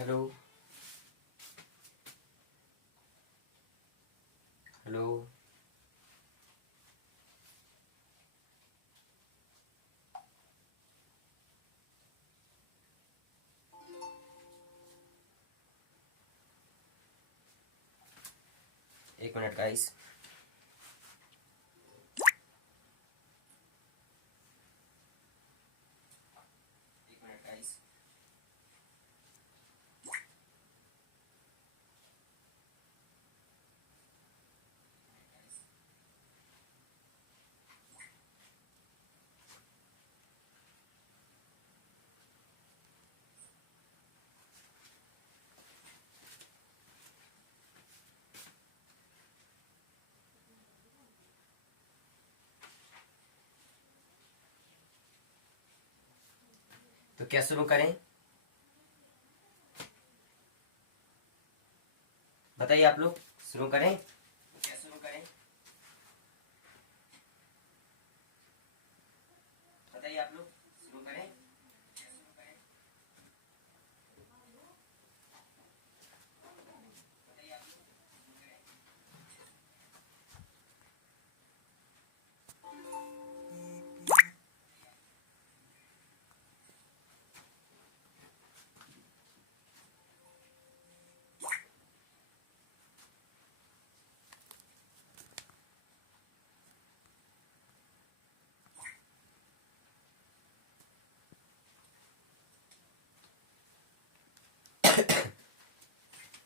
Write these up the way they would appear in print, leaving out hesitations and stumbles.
Hello hello. एक minute guys. तो क्या शुरू करें, बताइए आप लोग। शुरू करें, क्या शुरू करें, बताइए आप लोग। शुरू करें, क्या शुरू करें, बताइए आप लोग। शुरू करें।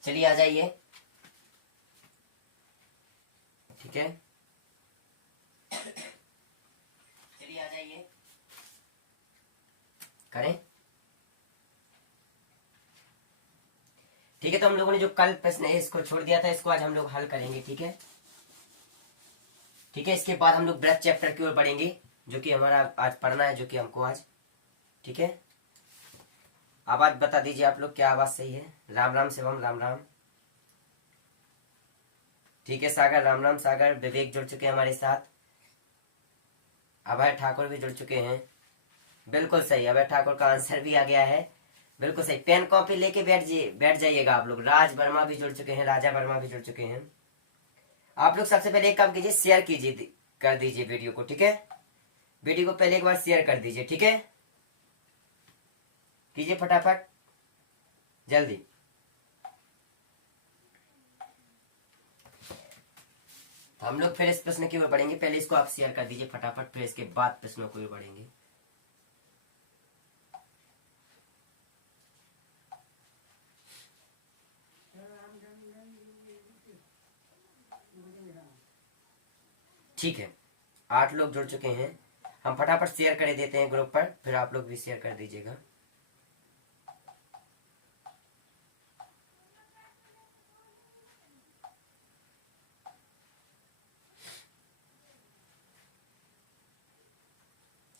चलिए आ जाइए, ठीक है। चलिए आ जाइए, करें। ठीक है, तो हम लोगों ने जो कल प्रश्न है इसको छोड़ दिया था, इसको आज हम लोग हल करेंगे, ठीक है। ठीक है, इसके बाद हम लोग ब्रेथ चैप्टर की ओर बढ़ेंगे, जो कि हमारा आज पढ़ना है, जो कि हमको आज, ठीक है। आवाज बता दीजिए आप लोग, क्या आवाज सही है। राम राम शिवम, राम राम। ठीक है सागर, राम राम सागर। विवेक जुड़ चुके हैं हमारे साथ। अभय ठाकुर भी जुड़ चुके हैं। बिल्कुल सही, अभय ठाकुर का आंसर भी आ गया है। बिल्कुल सही, पेन कॉपी लेके बैठ जाइएगा आप लोग। राज वर्मा भी जुड़ चुके हैं, राजा वर्मा भी जुड़ चुके हैं। आप लोग सबसे पहले एक काम कीजिए, शेयर कीजिए, कर दीजिए वीडियो को, ठीक है। वीडियो को पहले एक बार शेयर कर दीजिए, ठीक है। कीजिए फटाफट, जल्दी। हम लोग फिर इस प्रश्न की ओर बढ़ेंगे। पहले इसको आप शेयर कर दीजिए फटाफट, फिर इसके बाद प्रश्नों की ओर बढ़ेंगे। ठीक है, 8 लोग जुड़ चुके हैं। हम फटाफट शेयर कर देते हैं ग्रुप पर, फिर आप लोग भी शेयर कर दीजिएगा।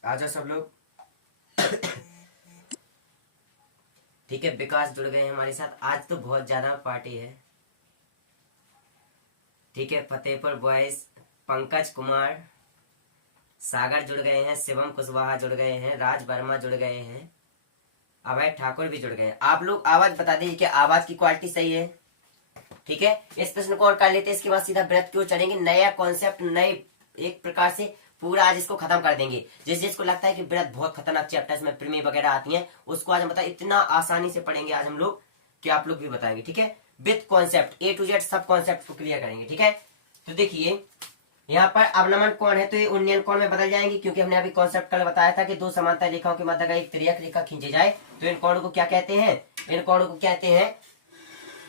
आ जाओ सब लोग। ठीक है, विकास जुड़ गए हैं हमारे साथ। आज तो बहुत ज्यादा पार्टी है, ठीक है। फतेहपुर बॉयज, पंकज कुमार, सागर जुड़ गए हैं, शिवम कुशवाहा जुड़ गए हैं, राज वर्मा जुड़ गए हैं, अभय ठाकुर भी जुड़ गए हैं। आप लोग आवाज बता दीजिए कि आवाज की क्वालिटी सही है, ठीक है। इस प्रश्न को और कर लेते हैं, इसके बाद सीधा ब्रेथ की ओर चलेंगे। नया कॉन्सेप्ट, नए एक प्रकार से पूरा आज इसको खत्म कर देंगे। जिसको लगता है कि ब्रेथ बहुत खतरनाक चैप्टर में प्रीमी वगैरह आती है, उसको आज हम बता इतना आसानी से पढ़ेंगे आज हम लोग कि आप लोग भी बताएंगे, ठीक है। With concept A to Z सब कॉन्सेप्ट को क्लियर करेंगे, ठीक है। तो देखिए यहाँ पर अवनमन कोण है तो ये उन्नयन कोण में बदल जाएंगे, क्योंकि हमने अभी कॉन्सेप्ट कल बताया था कि दो समांतर रेखाओं के मध्य अगर एक तिर्यक रेखा खींची जाए तो इन कोणों को क्या कहते हैं, इन कोणों को कहते हैं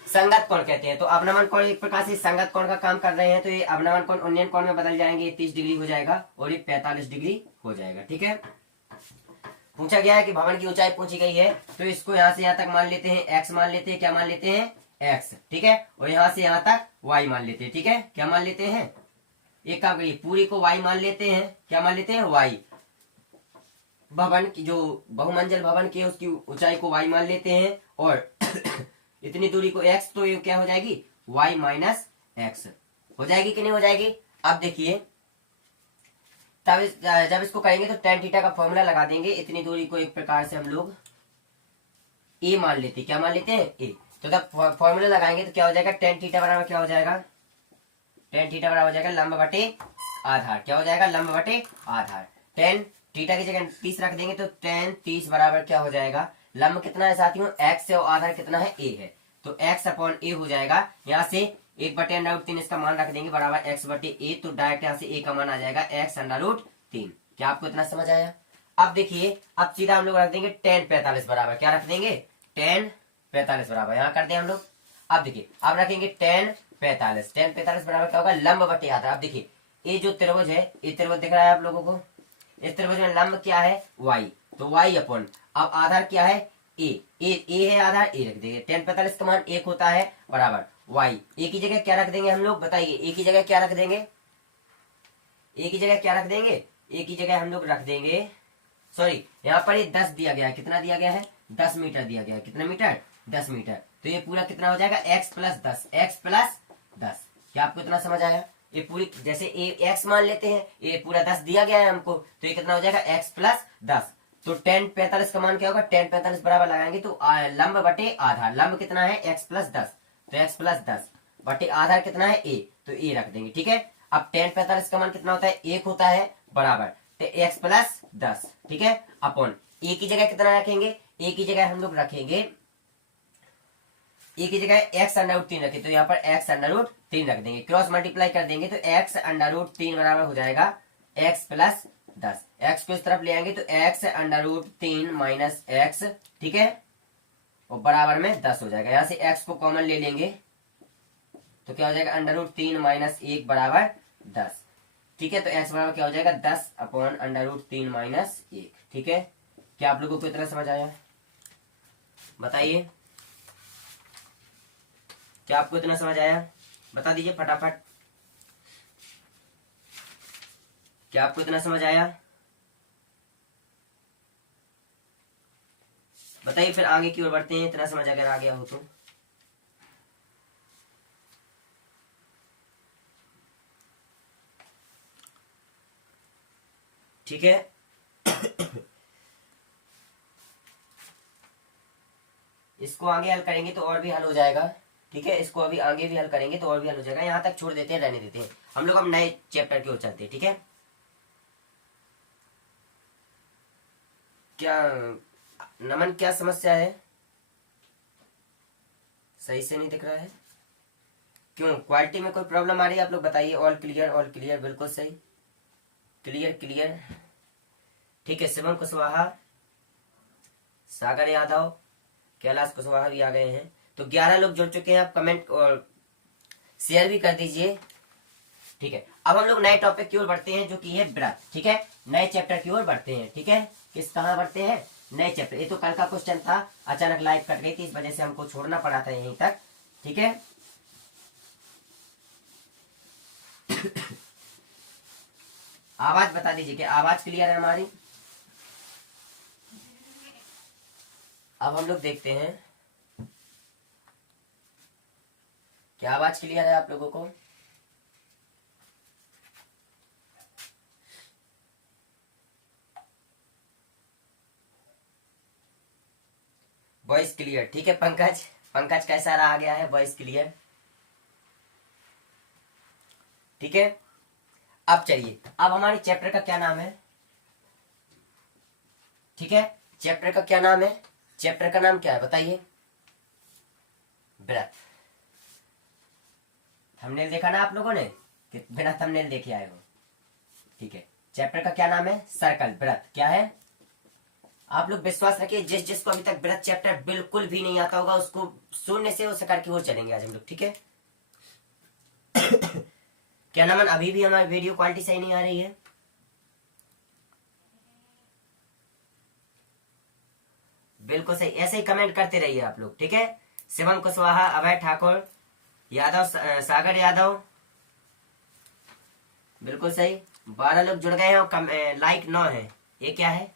संगत कोण कहते हैं। तो अवनमन कोण एक प्रकार से संगत कोण का काम कर रहे हैं, तो ये अवनमन कोण उन्नयन कोण में बदल जाएंगे। 30 डिग्री हो जाएगा और ये 45 डिग्री हो जाएगा, ठीक है। पूछा गया है कि भवन की ऊंचाई पूछी गई है, तो इसको यहाँ से यहाँ तक मान लेते हैं x मान लेते हैं, क्या मान लेते हैं x, ठीक है। और यहाँ से यहाँ तक y मान लेते हैं, ठीक है। क्या मान लेते हैं, एक काम करिए, पूरी को y मान लेते हैं, क्या मान लेते हैं y। भवन की जो बहुमंजिल भवन की उसकी ऊंचाई को y मान लेते हैं, और इतनी दूरी को x, तो ये क्या हो जाएगी y माइनस एक्स हो जाएगी कि नहीं हो जाएगी। अब देखिए तब जब इसको करेंगे तो tan थीटा का फॉर्मूला लगा देंगे। इतनी दूरी को एक प्रकार से हम लोग ए मान लेते हैं। क्या मान लेते हैं? ए। तो जब फॉर्मूला लगाएंगे तो क्या हो जाएगा, टेन थीटा बराबर क्या हो जाएगा, टेन थीटा बराबर हो जाएगा लंब बटे आधार। क्या हो जाएगा, लंब बटे आधार। टेन थीटा की जगह 30 रख देंगे तो टेन 30 बराबर क्या हो जाएगा, लंब कितना है साथियों, एक्स है और आधार कितना है, ए है। तो एक्स अपॉन ए हो जाएगा, यहाँ से 1/√3 इसका मान रख देंगे बराबर एक्स बटे ए। तो डायरेक्ट यहाँ से ए का मान आ जाएगा x√3। क्या आपको इतना समझ आया? अब देखिए, अब सीधा हम लोग रख देंगे tan 45 बराबर, क्या रख देंगे, tan 45 बराबर, यहाँ कर दें हम लोग। अब देखिए, अब रखेंगे tan 45 बराबर क्या होगा, लंब बटे आधार। अब देखिए, ये जो त्रिभुज है, ये त्रिभुज दिख रहा है आप लोगों को, इस त्रिभुज में लंब क्या है, y, तो y अपॉन, अब आधार क्या है, ए है आधार, ए रख देंगे। tan 45 का मान 1 होता है बराबर y, ए की जगह क्या रख देंगे हम लोग, बताइए, ए की जगह क्या रख देंगे, ए की जगह क्या रख देंगे, ए की जगह हम लोग रख देंगे, सॉरी यहाँ पर ये 10 दिया गया है, कितना दिया गया है, 10 मीटर दिया गया है, कितना मीटर, 10 मीटर। तो ये पूरा कितना हो जाएगा, x प्लस 10, x प्लस 10। क्या आपको इतना समझ आया? ये पूरी, जैसे ए x मान लेते हैं, ये पूरा 10 दिया गया है हमको, तो ये कितना हो जाएगा, x प्लस 10। तो tan 45 का मान क्या होगा, tan 45 बराबर लगाएंगे तो लंब बटे आधार, लंब कितना है, x प्लस 10, तो x प्लस 10 बटे आधार कितना है, a, तो a रख देंगे। ठीक है, अब tan 45 का मान कितना होता है, 1 होता है बराबर x प्लस 10। ठीक है, अपॉन ए की जगह कितना रखेंगे, ए की जगह हम लोग रखेंगे, ए की जगह x√3 रखें, तो यहाँ पर x√3 रख देंगे, क्रॉस मल्टीप्लाई कर देंगे तो x√3 बराबर हो जाएगा x प्लस 10। x को इस तरफ ले आएंगे तो x√3 माइनस x, ठीक है, और बराबर में 10 हो जाएगा। यहाँ से x को कॉमन ले लेंगे तो क्या हो जाएगा, √3 माइनस 1 बराबर 10। ठीक है, तो x बराबर क्या हो जाएगा, 10 अपॉन √3 माइनस 1। ठीक है, क्या आप लोगों को इतना समझ आया, बताइए, क्या आपको इतना समझ आया, बता दीजिए फटाफट, क्या आपको इतना समझ आया, बताइए, फिर आगे की ओर बढ़ते हैं, इतना समझ अगर आ गया हो तो। ठीक है, इसको आगे हल करेंगे तो और भी हल हो जाएगा। ठीक है, इसको अभी आगे भी हल करेंगे तो और भी हल हो जाएगा, यहाँ तक छोड़ देते हैं, रहने देते हैं, हम लोग अब नए चैप्टर की ओर चलते हैं। ठीक है, क्या नमन, क्या समस्या है, सही से नहीं दिख रहा है, क्यों, क्वालिटी में कोई प्रॉब्लम आ रही है, आप लोग बताइए। ऑल क्लियर, बिल्कुल सही, क्लियर। ठीक है, शिवम कुशवाहा, सागर यादव, कैलाश कुशवाहा भी आ गए हैं, तो 11 लोग जुड़ चुके हैं। आप कमेंट और शेयर भी कर दीजिए। ठीक है, अब हम लोग नए टॉपिक की ओर बढ़ते हैं, जो कि है व्रत। ठीक है, नए चैप्टर की ओर बढ़ते हैं। ठीक है, कहाँ बढ़ते हैं, नए चैप्टर। ये तो कल का क्वेश्चन था, अचानक लाइव कट गई थी, इस वजह से हमको छोड़ना पड़ा था यहीं तक। ठीक है, आवाज बता दीजिए कि आवाज क्लियर है हमारी। अब हम लोग देखते हैं क्या आवाज क्लियर है आप लोगों को। वॉइस क्लियर, ठीक है। पंकज कैसा रहा, आ गया है वॉइस क्लियर। ठीक है, अब चलिए, अब हमारे चैप्टर का क्या नाम है, ठीक है, चैप्टर का क्या नाम है, चैप्टर का नाम क्या है बताइए, व्रत। थंबनेल देखा ना आप लोगों ने, कि बिना थंबनेल देखे आए हो। ठीक है, चैप्टर का क्या नाम है, सर्कल, व्रत। क्या है, आप लोग विश्वास रखिए, जिसको अभी तक व्रत चैप्टर बिल्कुल भी नहीं आता होगा, उसको शून्य से उस करके वो चलेंगे आज हम लोग। ठीक है, क्या नाम, अभी भी हमारी वीडियो क्वालिटी सही नहीं आ रही है, बिल्कुल सही, ऐसे ही कमेंट करते रहिए आप लोग। ठीक है, शिवम कुशवाहा, अभय ठाकुर यादव, सागर यादव, बिल्कुल सही। 12 लोग जुड़ गए हैं और लाइक 9 है, ये क्या है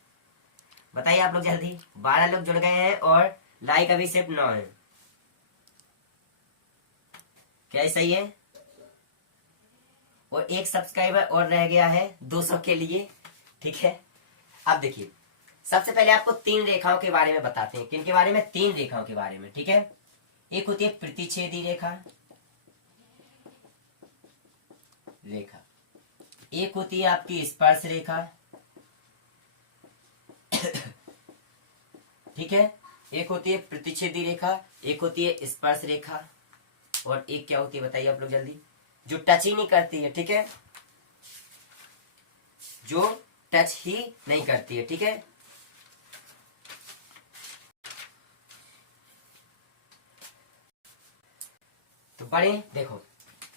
बताइए आप लोग जल्दी। 12 लोग जुड़ गए हैं और लाइक अभी सिर्फ 9 है, क्या ये सही है? और एक सब्सक्राइबर और रह गया है 200 के लिए। ठीक है, अब देखिए, सबसे पहले आपको तीन रेखाओं के बारे में बताते हैं। किन के बारे में? तीन रेखाओं के बारे में, ठीक है। एक होती है प्रतिच्छेदी रेखा, एक होती है आपकी स्पर्श रेखा, ठीक है। एक होती है प्रतिच्छेदी रेखा, एक होती है स्पर्श रेखा, और एक क्या होती है बताइए आप लोग जल्दी? जो टच ही नहीं करती है, ठीक है, जो टच ही नहीं करती है, ठीक है। तो पढ़े, देखो,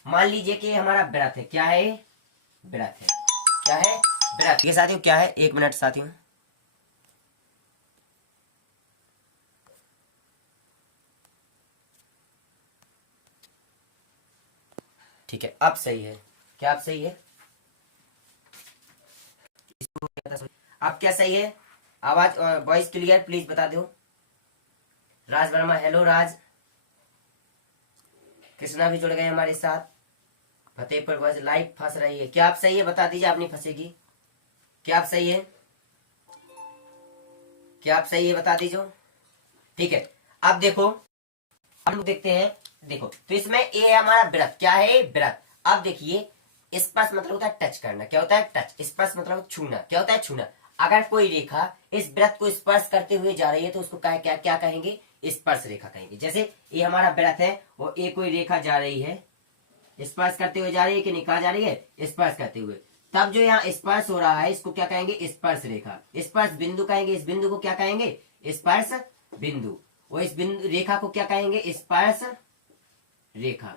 मान लीजिए कि हमारा व्रत है। क्या है? व्रत है। क्या है? व्रत। ये साथियों क्या है? एक मिनट साथियों। ठीक है, अब सही है। क्या अब सही है? अब क्या सही है? आवाज और वॉइस क्लियर प्लीज बता दो। राज वर्मा, हेलो राज। कृष्णा भी जुड़ गए हमारे साथ। फतेहपुर वॉइस लाइव फंस रही है। क्या आप सही है? बता दीजिए, आप नहीं फंसेगी। क्या आप सही है? क्या आप सही है? बता दीजिए। ठीक है, अब देखो, हम लोग देखते हैं। देखो, तो इसमें ए है हमारा व्रत। क्या है? व्रत। अब देखिए, स्पर्श मतलब होता है टच करना। क्या होता है? टच। स्पर्श मतलब छूना। क्या होता है? छूना। अगर कोई रेखा इस व्रत को स्पर्श करते हुए जा रही है तो उसको क्या क्या क्या कहेंगे? स्पर्श रेखा कहेंगे। जैसे ये हमारा व्रत है, वो ए कोई रेखा जा रही है, स्पर्श करते हुए जा रही है कि नहीं? कहा जा रही है? स्पर्श करते हुए। तब जो यहाँ स्पर्श हो रहा है इसको क्या कहेंगे? स्पर्श रेखा। स्पर्श बिंदु कहेंगे। इस बिंदु को क्या कहेंगे? स्पर्श बिंदु। और इस बिंदु रेखा को क्या कहेंगे? स्पर्श रेखा।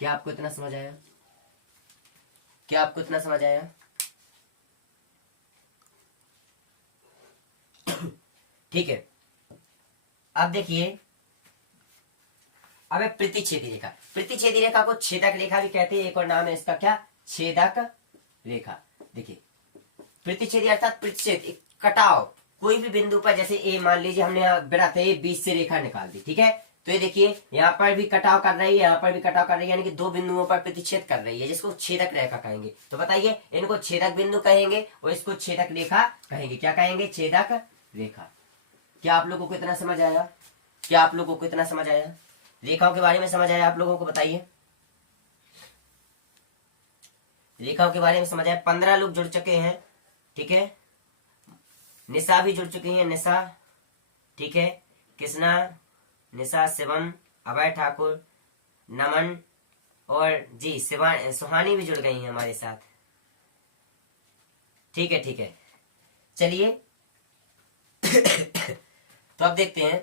क्या आपको इतना समझ आया? क्या आपको इतना समझ आया? ठीक है, अब देखिए, अब प्रतिच्छेदी रेखा। प्रतिच्छेदी रेखा को छेदक रेखा भी कहते हैं। एक और नाम है इसका, क्या? छेदक रेखा। देखिए, प्रतिच्छेदी अर्थात प्रतिच्छेद, कटाव। कोई भी बिंदु पर, जैसे ए मान लीजिए हमने यहाँ व्रत है, बीच से रेखा निकाल दी, ठीक है। तो ये देखिए, यहाँ पर भी कटाव कर रही है, यहाँ पर भी कटाव कर रही है, यानी कि दो बिंदुओं पर प्रतिच्छेद कर रही है, जिसको छेदक रेखा कहेंगे। तो बताइए, इनको छेदक बिंदु कहेंगे और इसको छेदक रेखा कहेंगे। क्या कहेंगे? छेदक रेखा। क्या आप लोगों को इतना समझ आया? क्या आप लोगों को इतना समझ आया? रेखाओं के बारे में समझ आया आप लोगों को? बताइए, रेखाओं के बारे में समझ आया? 15 लोग जुड़ चुके हैं, ठीक है। निशा भी जुड़ चुकी है, निशा, ठीक है। कृष्णा, निशा, शिवम, अभय ठाकुर, नमन और जी सुहानी भी जुड़ गई हैं हमारे साथ। ठीक है, ठीक है, चलिए। तो अब देखते हैं,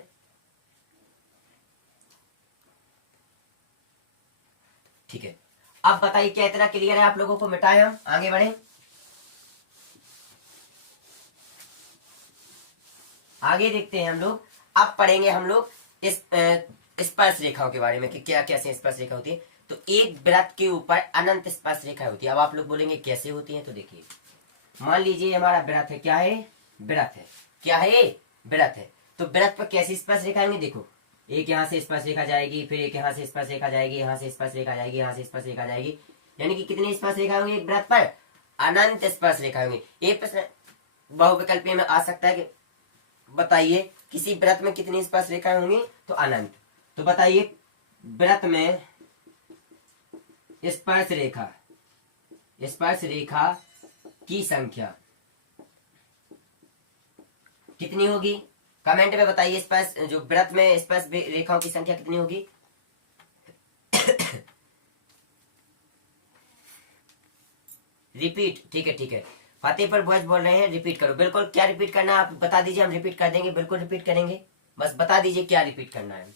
ठीक है। अब बताइए, क्या इतना क्लियर है आप लोगों को? मिटाएं, हम आगे बढ़े। आगे देखते हैं हम लोग। अब पढ़ेंगे हम लोग इस स्पर्श रेखाओं के बारे में कि क्या कैसे स्पर्श रेखा होती है। तो एक वृत्त के ऊपर अनंत स्पर्श रेखा होती है। अब आप लोग बोलेंगे कैसे होती है? तो देखिए, मान लीजिए हमारा वृत्त है। क्या है? वृत्त है। क्या है? वृत्त है। तो वृत्त पर कैसी स्पर्श रेखा आएंगे? देखो, एक यहाँ से स्पर्श रेखा जाएगी, फिर एक यहाँ से स्पर्श रेखा जाएगी, यहाँ से स्पर्श रेखा जाएगी, यहाँ से स्पर्श रेखा जाएगी, यानी कि कितनी स्पर्श रेखा होंगी एक वृत्त पर? अनंत स्पर्श रेखा होंगी। ये प्रश्न बहुविकल्पीय में आ सकता है कि बताइए किसी व्रत में कितनी स्पर्श रेखाएं होंगी? तो अनंत। तो बताइए, व्रत में स्पर्श रेखा की संख्या कितनी होगी? कमेंट में बताइए। स्पर्श जो व्रत में स्पर्श रेखाओं की संख्या कितनी होगी? रिपीट, ठीक है, ठीक है। फतेहपुर बॉयज बोल रहे हैं रिपीट करो। बिल्कुल, क्या रिपीट करना है आप बता दीजिए, हम रिपीट कर देंगे। बिल्कुल रिपीट करेंगे, बस बता दीजिए क्या रिपीट करना है।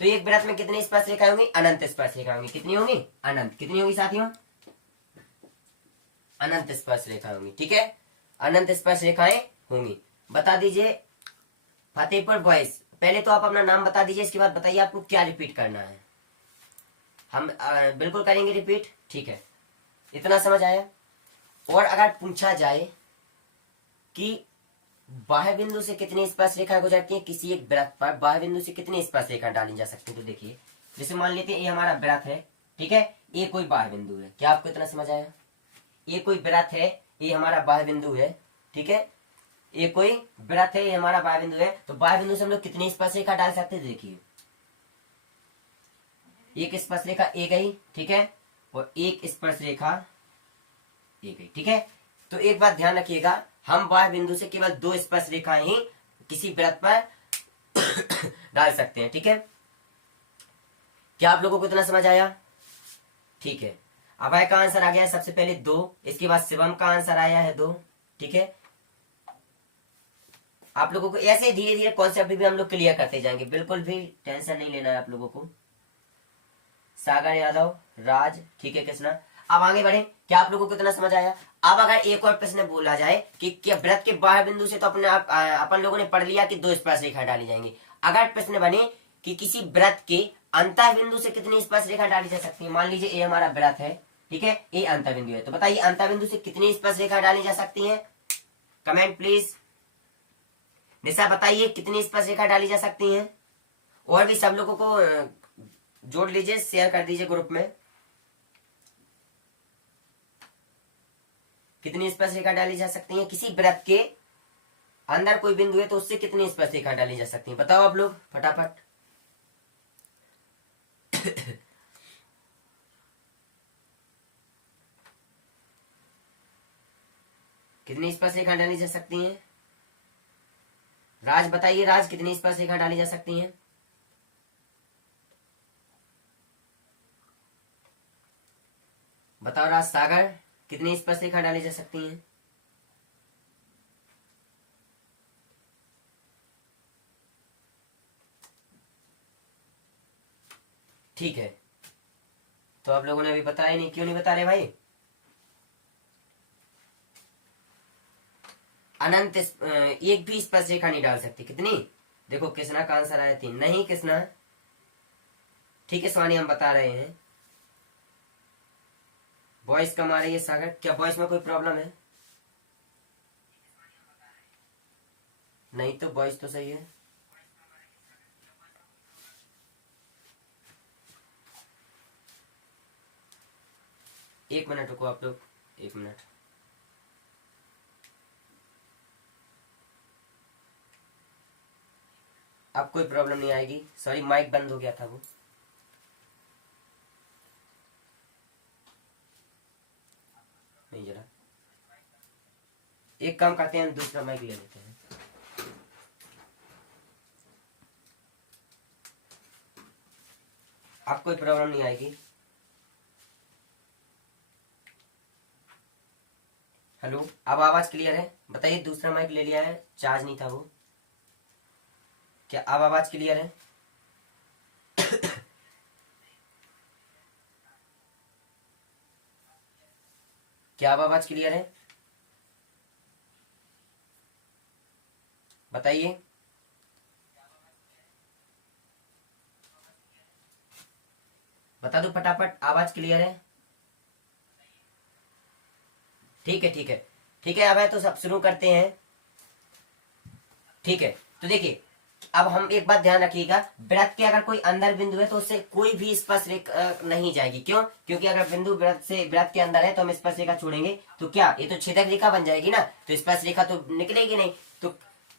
तो एक व्रत में कितनी स्पर्श रेखाएं होंगी? अनंत स्पर्श रेखा होंगी। कितनी होंगी? अनंत। कितनी होगी साथियों? अनंत स्पर्श रेखा होंगी, ठीक है। अनंत स्पर्श रेखाएं होंगी। बता दीजिए फतेहपुर बॉयज, पहले तो आप अपना नाम बता दीजिए, इसके बाद बताइए आपको क्या रिपीट करना है। हम बिल्कुल करेंगे रिपीट, ठीक है। इतना समझ आया? और अगर पूछा जाए कि बाह्य बिंदु से कितनी स्पर्श रेखा गुजरती है किसी एक वृत्त पर, बाह्य बिंदु से कितनी स्पर्श रेखा डाली जा सकती है, तो देखिए, जैसे मान लेते हैं ये हमारा वृत्त है, ठीक है। ये कोई बाह्य बिंदु है। क्या आपको इतना समझ आया? ये कोई वृत्त है, ये हमारा बाह्य बिंदु है, ठीक है। ये कोई वृत्त है, ये हमारा बाह्य बिंदु है, तो बाह्य बिंदु से हम लोग कितनी स्पर्श रेखा डाल सकते हैं? देखिए एक स्पर्श रेखा ए गई, ठीक है, और एक स्पर्श रेखा ए गई, ठीक है। तो एक बात ध्यान रखिएगा, हम बाह्य बिंदु से केवल 2 स्पर्श रेखाएं ही किसी वृत्त पर डाल सकते हैं, ठीक है। क्या आप लोगों को इतना समझ आया? ठीक है। अभय का आंसर आ गया है सबसे पहले 2, इसके बाद शिवम का आंसर आया है 2, ठीक है। आप लोगों को ऐसे धीरे धीरे कॉन्सेप्ट भी हम लोग क्लियर करते जाएंगे, बिल्कुल भी टेंशन नहीं लेना है आप लोगों को। सागर यादव, राज, ठीक है कृष्णा। अब आगे बढ़े, क्या आप लोगों को इतना समझ आया? अब अगर एक और प्रश्न बोला जाए कि क्या वृत्त के बाह्य बिंदु से तो अपने आप अपन लोगों ने पढ़ लिया कि 2 स्पर्श रेखा डाली जाएंगी। अगर प्रश्न बने कि किसी वृत्त के अंतर बिंदु से कितनी स्पर्श रेखा डाली जा सकती है, मान लीजिए ये हमारा वृत्त है, ठीक है, ये अंतर बिंदु है, तो बताइए अंतर बिंदु से कितनी स्पर्श रेखा डाली जा सकती है? Comment please. निशा बताइए कितनी स्पर्श रेखा डाली जा सकती है? और भी सब लोगों को जोड़ लीजिए, शेयर कर दीजिए ग्रुप में। कितनी स्पर्श रेखा डाली जा सकती है? किसी वृत्त के अंदर कोई बिंदु है तो उससे कितनी स्पर्श रेखा डाली जा सकती है? बताओ आप लोग फटाफट। कितनी स्पर्श रेखा डाली जा सकती है? राज बताइए, राज कितनी स्पर्श रेखा डाली जा सकती है? बताओ राज। सागर कितनी स्पर्श रेखा डाली जा सकती है? ठीक है, तो आप लोगों ने अभी बताया नहीं, क्यों नहीं बता रहे भाई? अनंत एक भी स्पर्श रेखा नहीं डाल सकती। कितनी? देखो कृष्णा का आंसर आया 3। नहीं कृष्णा, ठीक है स्वानी, हम बता रहे हैं। वॉइस कम आ रही है सागर, क्या वॉइस में कोई प्रॉब्लम है? नहीं तो वॉइस तो सही है। एक मिनट रुको आप लोग, 1 मिनट। अब कोई प्रॉब्लम नहीं आएगी। सॉरी, माइक बंद हो गया था वो। नहीं, जरा एक काम करते हैं, हम दूसरा माइक ले लेते हैं। अब कोई प्रॉब्लम नहीं आएगी। हेलो, अब आवाज क्लियर है? बताइए, दूसरा माइक ले लिया है, चार्ज नहीं था वो। क्या अब आवाज क्लियर है? क्या अब आवाज क्लियर है? बताइए। बता दो फटाफट, आवाज क्लियर है? ठीक है ठीक है ठीक है। अब है तो सब शुरू करते हैं। ठीक है, तो देखिए, अब हम एक बात ध्यान रखिएगा, वृत्त के अगर कोई अंदर बिंदु है तो उससे कोई भी स्पर्श रेखा नहीं जाएगी। क्यों? क्योंकि अगर बिंदु वृत्त के अंदर है तो हम स्पर्श रेखा छोड़ेंगे तो क्या ये तो छेदक रेखा बन जाएगी ना, तो स्पर्श रेखा तो निकलेगी नहीं। तो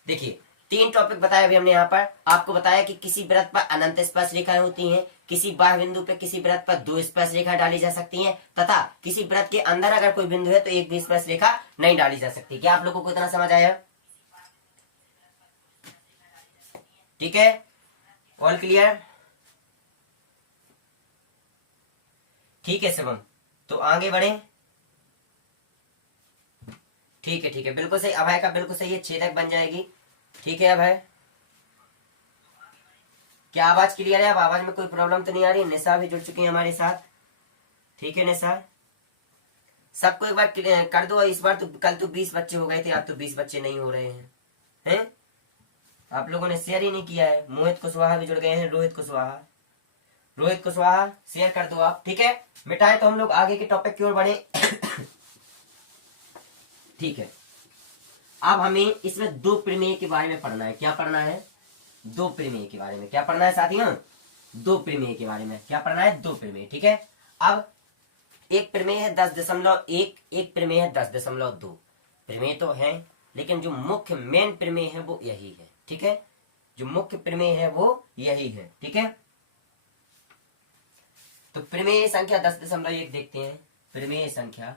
देखिए, 3 टॉपिक बताया अभी हमने यहाँ पर। आपको बताया कि किसी वृत्त पर अनंत स्पर्श रेखाएं होती हैं, किसी बाह्य बिंदु पे किसी वृत्त पर 2 स्पर्श रेखा डाली जा सकती हैं, तथा किसी वृत्त के अंदर अगर कोई बिंदु है तो एक भी स्पर्श रेखा नहीं डाली जा सकती। क्या आप लोगों को इतना समझ आया? ठीक है, ऑल क्लियर? ठीक है शिवम, तो आगे बढ़े। ठीक है, बिल्कुल सही, अभय का बिल्कुल सही है, छेदक बन जाएगी। ठीक है अभय, क्या आवाज क्लियर है? अब आवाज में कोई प्रॉब्लम तो नहीं आ रही? निशा भी जुड़ चुकी है हमारे साथ। ठीक है निशा, सबको एक बार कर दो। इस बार तो कल तो 20 बच्चे हो गए थे, अब तो 20 बच्चे नहीं हो रहे हैं। आप लोगों ने शेयर ही नहीं किया है। मोहित कुशवाहा भी जुड़ गए हैं, रोहित कुशवाहा शेयर कर दो आप। ठीक है, मिटाए तो हम लोग आगे के टॉपिक की ओर बढ़े। ठीक है, अब हमें इसमें 2 प्रमेय के बारे में पढ़ना है। क्या पढ़ना है? 2 प्रमेय के बारे में। क्या पढ़ना है साथियों? 2 प्रमेय के बारे में। क्या पढ़ना है? 2 प्रमेय। ठीक है, अब एक प्रमेय है 10.1, एक प्रमेय है 10.2। प्रमेय तो है लेकिन जो मुख्य मेन प्रमेय है वो यही है। ठीक है, जो मुख्य प्रमेय है वो यही है। ठीक है, तो प्रमेय संख्या 10.1 देखते हैं। प्रमेय संख्या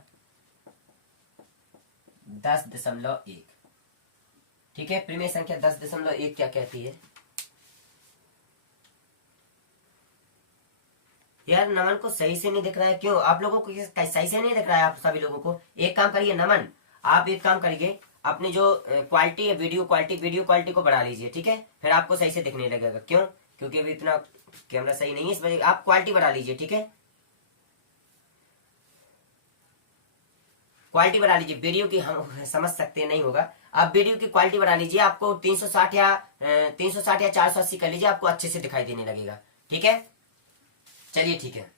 10.1। ठीक है, प्रमेय संख्या 10.1 क्या कहती है? यार नमन को सही से नहीं दिख रहा है, क्यों? आप लोगों को सही से नहीं दिख रहा है? आप सभी लोगों को एक काम करिए नमन, आप एक काम करिए, अपनी जो क्वालिटी है वीडियो क्वालिटी को बढ़ा लीजिए। ठीक है, फिर आपको सही से दिखने लगेगा। क्यों? क्योंकि अभी इतना कैमरा सही नहीं है, इस वजह आप क्वालिटी बढ़ा लीजिए। ठीक है, क्वालिटी बढ़ा लीजिए वीडियो की। हम समझ सकते नहीं होगा, आप वीडियो की क्वालिटी बढ़ा लीजिए। आपको 360 या 480 कर लीजिए, आपको अच्छे से दिखाई देने लगेगा। ठीक है, चलिए ठीक है।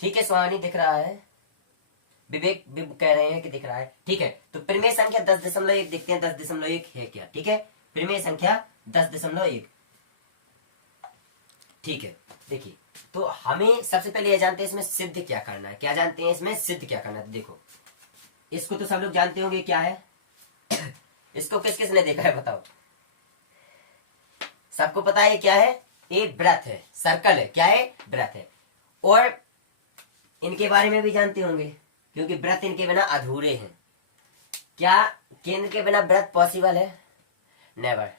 ठीक है, सुहानी दिख रहा है, विवेक भी कह रहे हैं कि दिख रहा है। ठीक है, तो प्रमेय संख्या 10.1 देखते हैं। 10.1 है क्या? ठीक है, प्रमेय संख्या 10.1। ठीक है, देखिए, तो हमें सबसे पहले ये जानते हैं इसमें सिद्ध क्या करना है। क्या जानते हैं इसमें सिद्ध क्या करना है? देखो, इसको तो सब लोग जानते होंगे क्या है। इसको किस किस ने देखा है बताओ? सबको पता है क्या है? एक व्रत है, सर्कल है। क्या है? व्रत है। और इनके बारे में भी जानते होंगे, क्योंकि व्रत इनके बिना अधूरे हैं। क्या केंद्र के बिना व्रत पॉसिबल है? नेवर।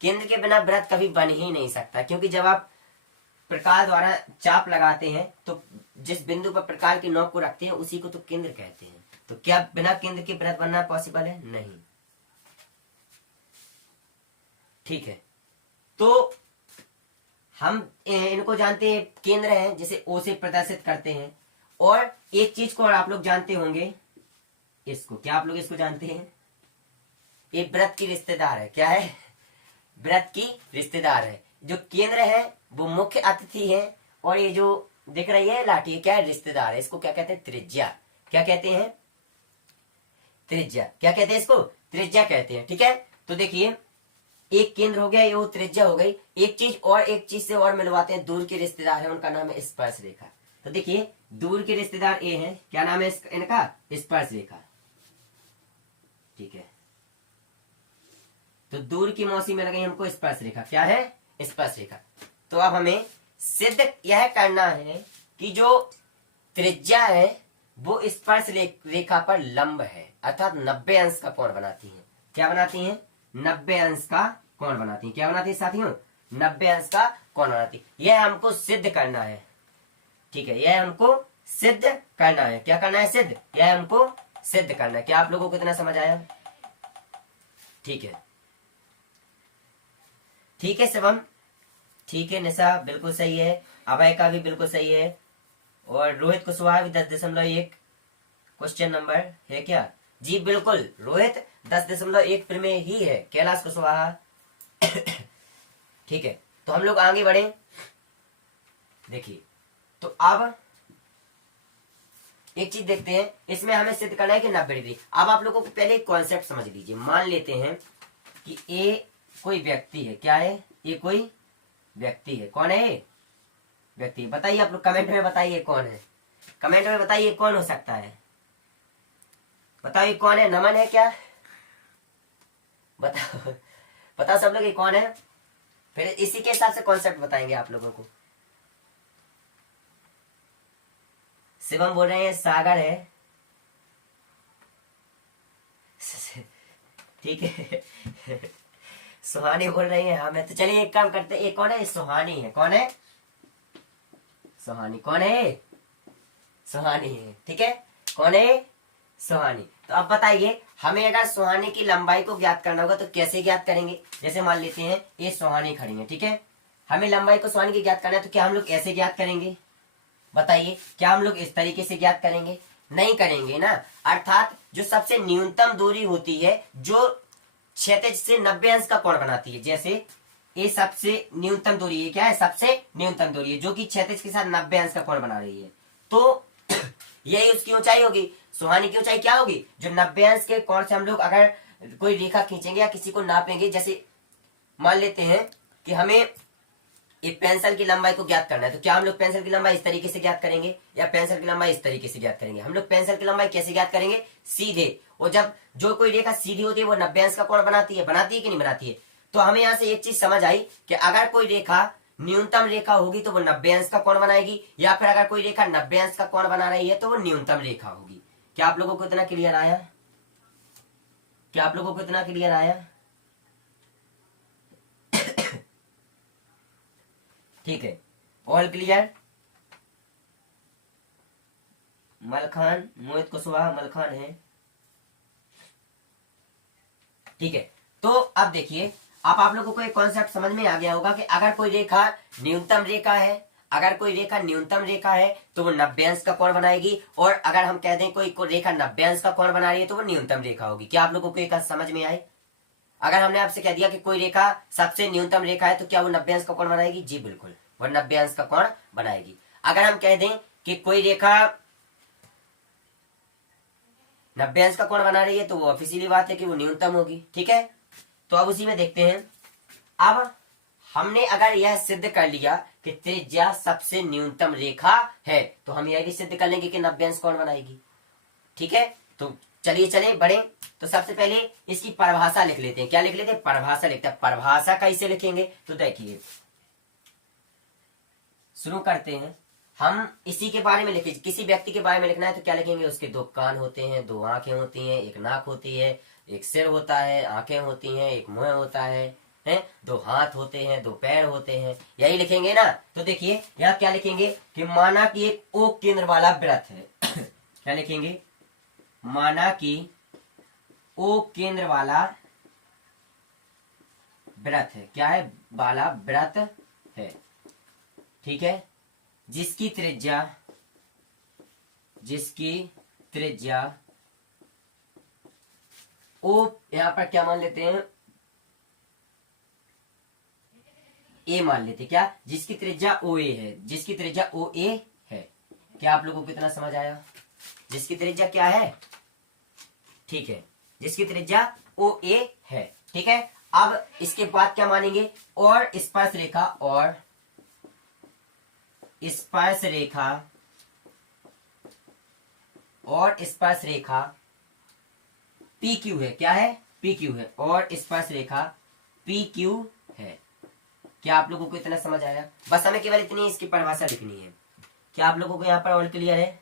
केंद्र के बिना व्रत कभी बन ही नहीं सकता, क्योंकि जब आप प्रकार द्वारा चाप लगाते हैं तो जिस बिंदु पर प्रकार की नोक को रखते हैं उसी को तो केंद्र कहते हैं। तो क्या बिना केंद्र के व्रत बनना पॉसिबल है? नहीं। ठीक है, तो हम इनको जानते हैं, केंद्र है जिसे ओ से प्रदर्शित करते हैं। और एक चीज को और आप लोग जानते होंगे, इसको क्या आप लोग इसको जानते हैं? ये व्रत की रिश्तेदार है। क्या है? व्रत की रिश्तेदार है। जो केंद्र है वो मुख्य अतिथि है, और ये जो दिख रही है लाठी, क्या है? रिश्तेदार है। इसको क्या कहते हैं? त्रिज्या। क्या कहते हैं? त्रिज्या। क्या कहते हैं इसको? त्रिज्या कहते हैं। ठीक है, तो देखिए, एक केंद्र हो गया, ये वो त्रिज्या हो गई। एक चीज और एक चीज से और मिलवाते हैं, दूर के रिश्तेदार है, उनका नाम है स्पर्श रेखा। तो देखिए, दूर के रिश्तेदार ए हैं, क्या नाम है इनका? स्पर्श रेखा। ठीक है, तो दूर की मौसी मिल गई हमको स्पर्श रेखा। क्या है? स्पर्श रेखा। तो अब हमें सिद्ध यह करना है कि जो त्रिज्या है वो स्पर्श रेखा पर लंब है, अर्थात 90 अंश का कोण बनाती है। क्या बनाती है? 90 अंश का कोण बनाती है। क्या बनाती है साथियों? 90 अंश का कोण बनाती है। यह हमको सिद्ध करना है। ठीक है, यह हमको सिद्ध करना है। क्या करना है? सिद्ध। यह हमको सिद्ध करना है। क्या आप लोगों को इतना समझ आया? ठीक है, ठीक है शिवम, ठीक है, निशा बिल्कुल सही है, अभय का भी बिल्कुल सही है, और रोहित कुशवाहा भी 10.1 क्वेश्चन नंबर है क्या? जी बिल्कुल, रोहित 10.1 प्रमेय ही है, कैलाश कुशवाहा। ठीक है, तो हम लोग आगे बढ़े। देखिए, तो अब एक चीज देखते हैं, इसमें हमें सिद्ध करना है कि 90 डिग्री। अब आप लोगों को पहले एक कॉन्सेप्ट समझ लीजिए। मान लेते हैं कि ए कोई व्यक्ति है। क्या है? ये कोई व्यक्ति है। कौन है? व्यक्ति। बताइए आप लोग, कमेंट में बताइए कौन है। कमेंट में बताइए कौन हो सकता है। बताइए कौन है? नमन है क्या? बताओ, बताओ सब लोग ये कौन है, फिर इसी के हिसाब से कॉन्सेप्ट बताएंगे आप लोगों को। शिवम बोल रहे हैं सागर है। ठीक है। सुहानी बोल रही है हाँ मैं। तो चलिए एक काम करते हैं, एक कौन है? सुहानी है। कौन है? सुहानी। कौन है? सुहानी है। ठीक है, कौन है? सुहानी। तो अब बताइए, हमें अगर सुहानी की लंबाई को ज्ञात करना होगा तो कैसे ज्ञात करेंगे? जैसे मान लेते हैं ये सुहानी खड़ी है। ठीक है, हमें लंबाई को सुहानी की ज्ञात करना है, तो क्या हम लोग ऐसे ज्ञात करेंगे? बताइए, क्या हम लोग इस तरीके से ज्ञात करेंगे? नहीं करेंगे ना। अर्थात जो सबसे न्यूनतम दूरी होती है, जो क्षैतिज से 90 अंश का कोण बनाती है, जैसे ये सबसे न्यूनतम दूरी है। क्या है? सबसे न्यूनतम दूरी है, जो कि क्षैतिज के साथ 90 अंश का कोण बना रही है। तो यही उसकी ऊंचाई होगी। सुहानी की ऊंचाई क्या होगी? जो 90 अंश के कोण से हम लोग अगर कोई रेखा खींचेंगे या किसी को नापेंगे, जैसे मान लेते हैं कि हमें एक पेंसिल की लंबाई को ज्ञात करना है, तो क्या हम लोग पेंसिल की लंबाई इस तरीके से ज्ञात करेंगे या पेंसिल की लंबाई इस तरीके से ज्ञात करेंगे? हम लोग पेंसिल की लंबाई कैसे ज्ञात करेंगे? सीधे। और जब जो कोई रेखा सीधी होती है वो 90 अंश का कोण बनाती है कि नहीं बनाती है? तो हमें यहाँ से एक चीज समझ आई कि अगर कोई रेखा न्यूनतम रेखा होगी तो वो 90 अंश का कोण बनाएगी, या फिर अगर कोई रेखा 90 अंश का कोण बना रही है तो वो न्यूनतम रेखा होगी। क्या आप लोगों को इतना क्लियर आया? क्या आप लोगों को इतना क्लियर आया? ठीक है, ऑल क्लियर? मलखान, मोहित कुशवाहा मलखान है। ठीक है, तो अब देखिए, अब आप लोगों को एक कॉन्सेप्ट समझ में आ गया होगा कि अगर कोई रेखा न्यूनतम रेखा है, अगर कोई रेखा न्यूनतम रेखा है तो वो 90 अंश का कोण बनाएगी, और अगर हम कह दें कोई रेखा 90 अंश का कोण बना रही है तो वो न्यूनतम रेखा होगी। क्या आप लोगों को एक समझ में आए? अगर हमने आपसे कह दिया कि कोई रेखा सबसे न्यूनतम रेखा है तो क्या वो 90 अंश का कोण बनाएगी? जी बिल्कुल, वो 90 अंश का कोण बनाएगी। अगर हम कह दें कि कोई रेखा 90 अंश का कोण बना रही है तो वो ऑफिशियली बात है कि वो न्यूनतम होगी। ठीक है, तो अब उसी में देखते हैं। अब हमने अगर यह सिद्ध कर लिया कि त्रिज्या सबसे न्यूनतम रेखा है, तो हम यह भी सिद्ध कर लेंगे कि 90 अंश कोण बनाएगी। ठीक है, तो चलिए चले बढ़े। तो सबसे पहले इसकी परिभाषा लिख लेते हैं। क्या लिख लेते हैं? परिभाषा लिखते हैं। परिभाषा कैसे लिखेंगे? तो देखिए, शुरू करते हैं। हम इसी के बारे में लिखे, किसी व्यक्ति के बारे में लिखना है तो क्या लिखेंगे? उसके 2 कान होते हैं, 2 आंखें होती हैं, 1 नाक होती है, 1 सिर होता है, आंखें होती हैं, 1 मुंह होता है, 2 हाथ होते हैं, 2 पैर होते हैं, यही लिखेंगे ना। तो देखिए यहाँ क्या लिखेंगे कि माना कि एक ओ केंद्र वाला वृत्त है। क्या लिखेंगे? माना कि ओ केंद्र वाला वृत्त है। क्या है? वाला वृत्त है। ठीक है, जिसकी त्रिज्या ओ, यहां पर क्या मान लेते हैं? ए मान लेते हैं। क्या? जिसकी त्रिज्या ओ ए है, जिसकी त्रिज्या ओ ए है। क्या आप लोगों को कितना समझ आया? जिसकी त्रिज्या क्या है? ठीक है, जिसकी त्रिज्या ओ ए है। ठीक है, अब इसके बाद क्या मानेंगे? और स्पर्श रेखा, और स्पर्श रेखा, और स्पर्श रेखा पी क्यू है। क्या है? पी क्यू है, और स्पर्श रेखा पी क्यू है। क्या आप लोगों को इतना समझ आया? बस हमें केवल इतनी इसकी परिभाषा लिखनी है। क्या आप लोगों को यहाँ पर ऑल क्लियर है?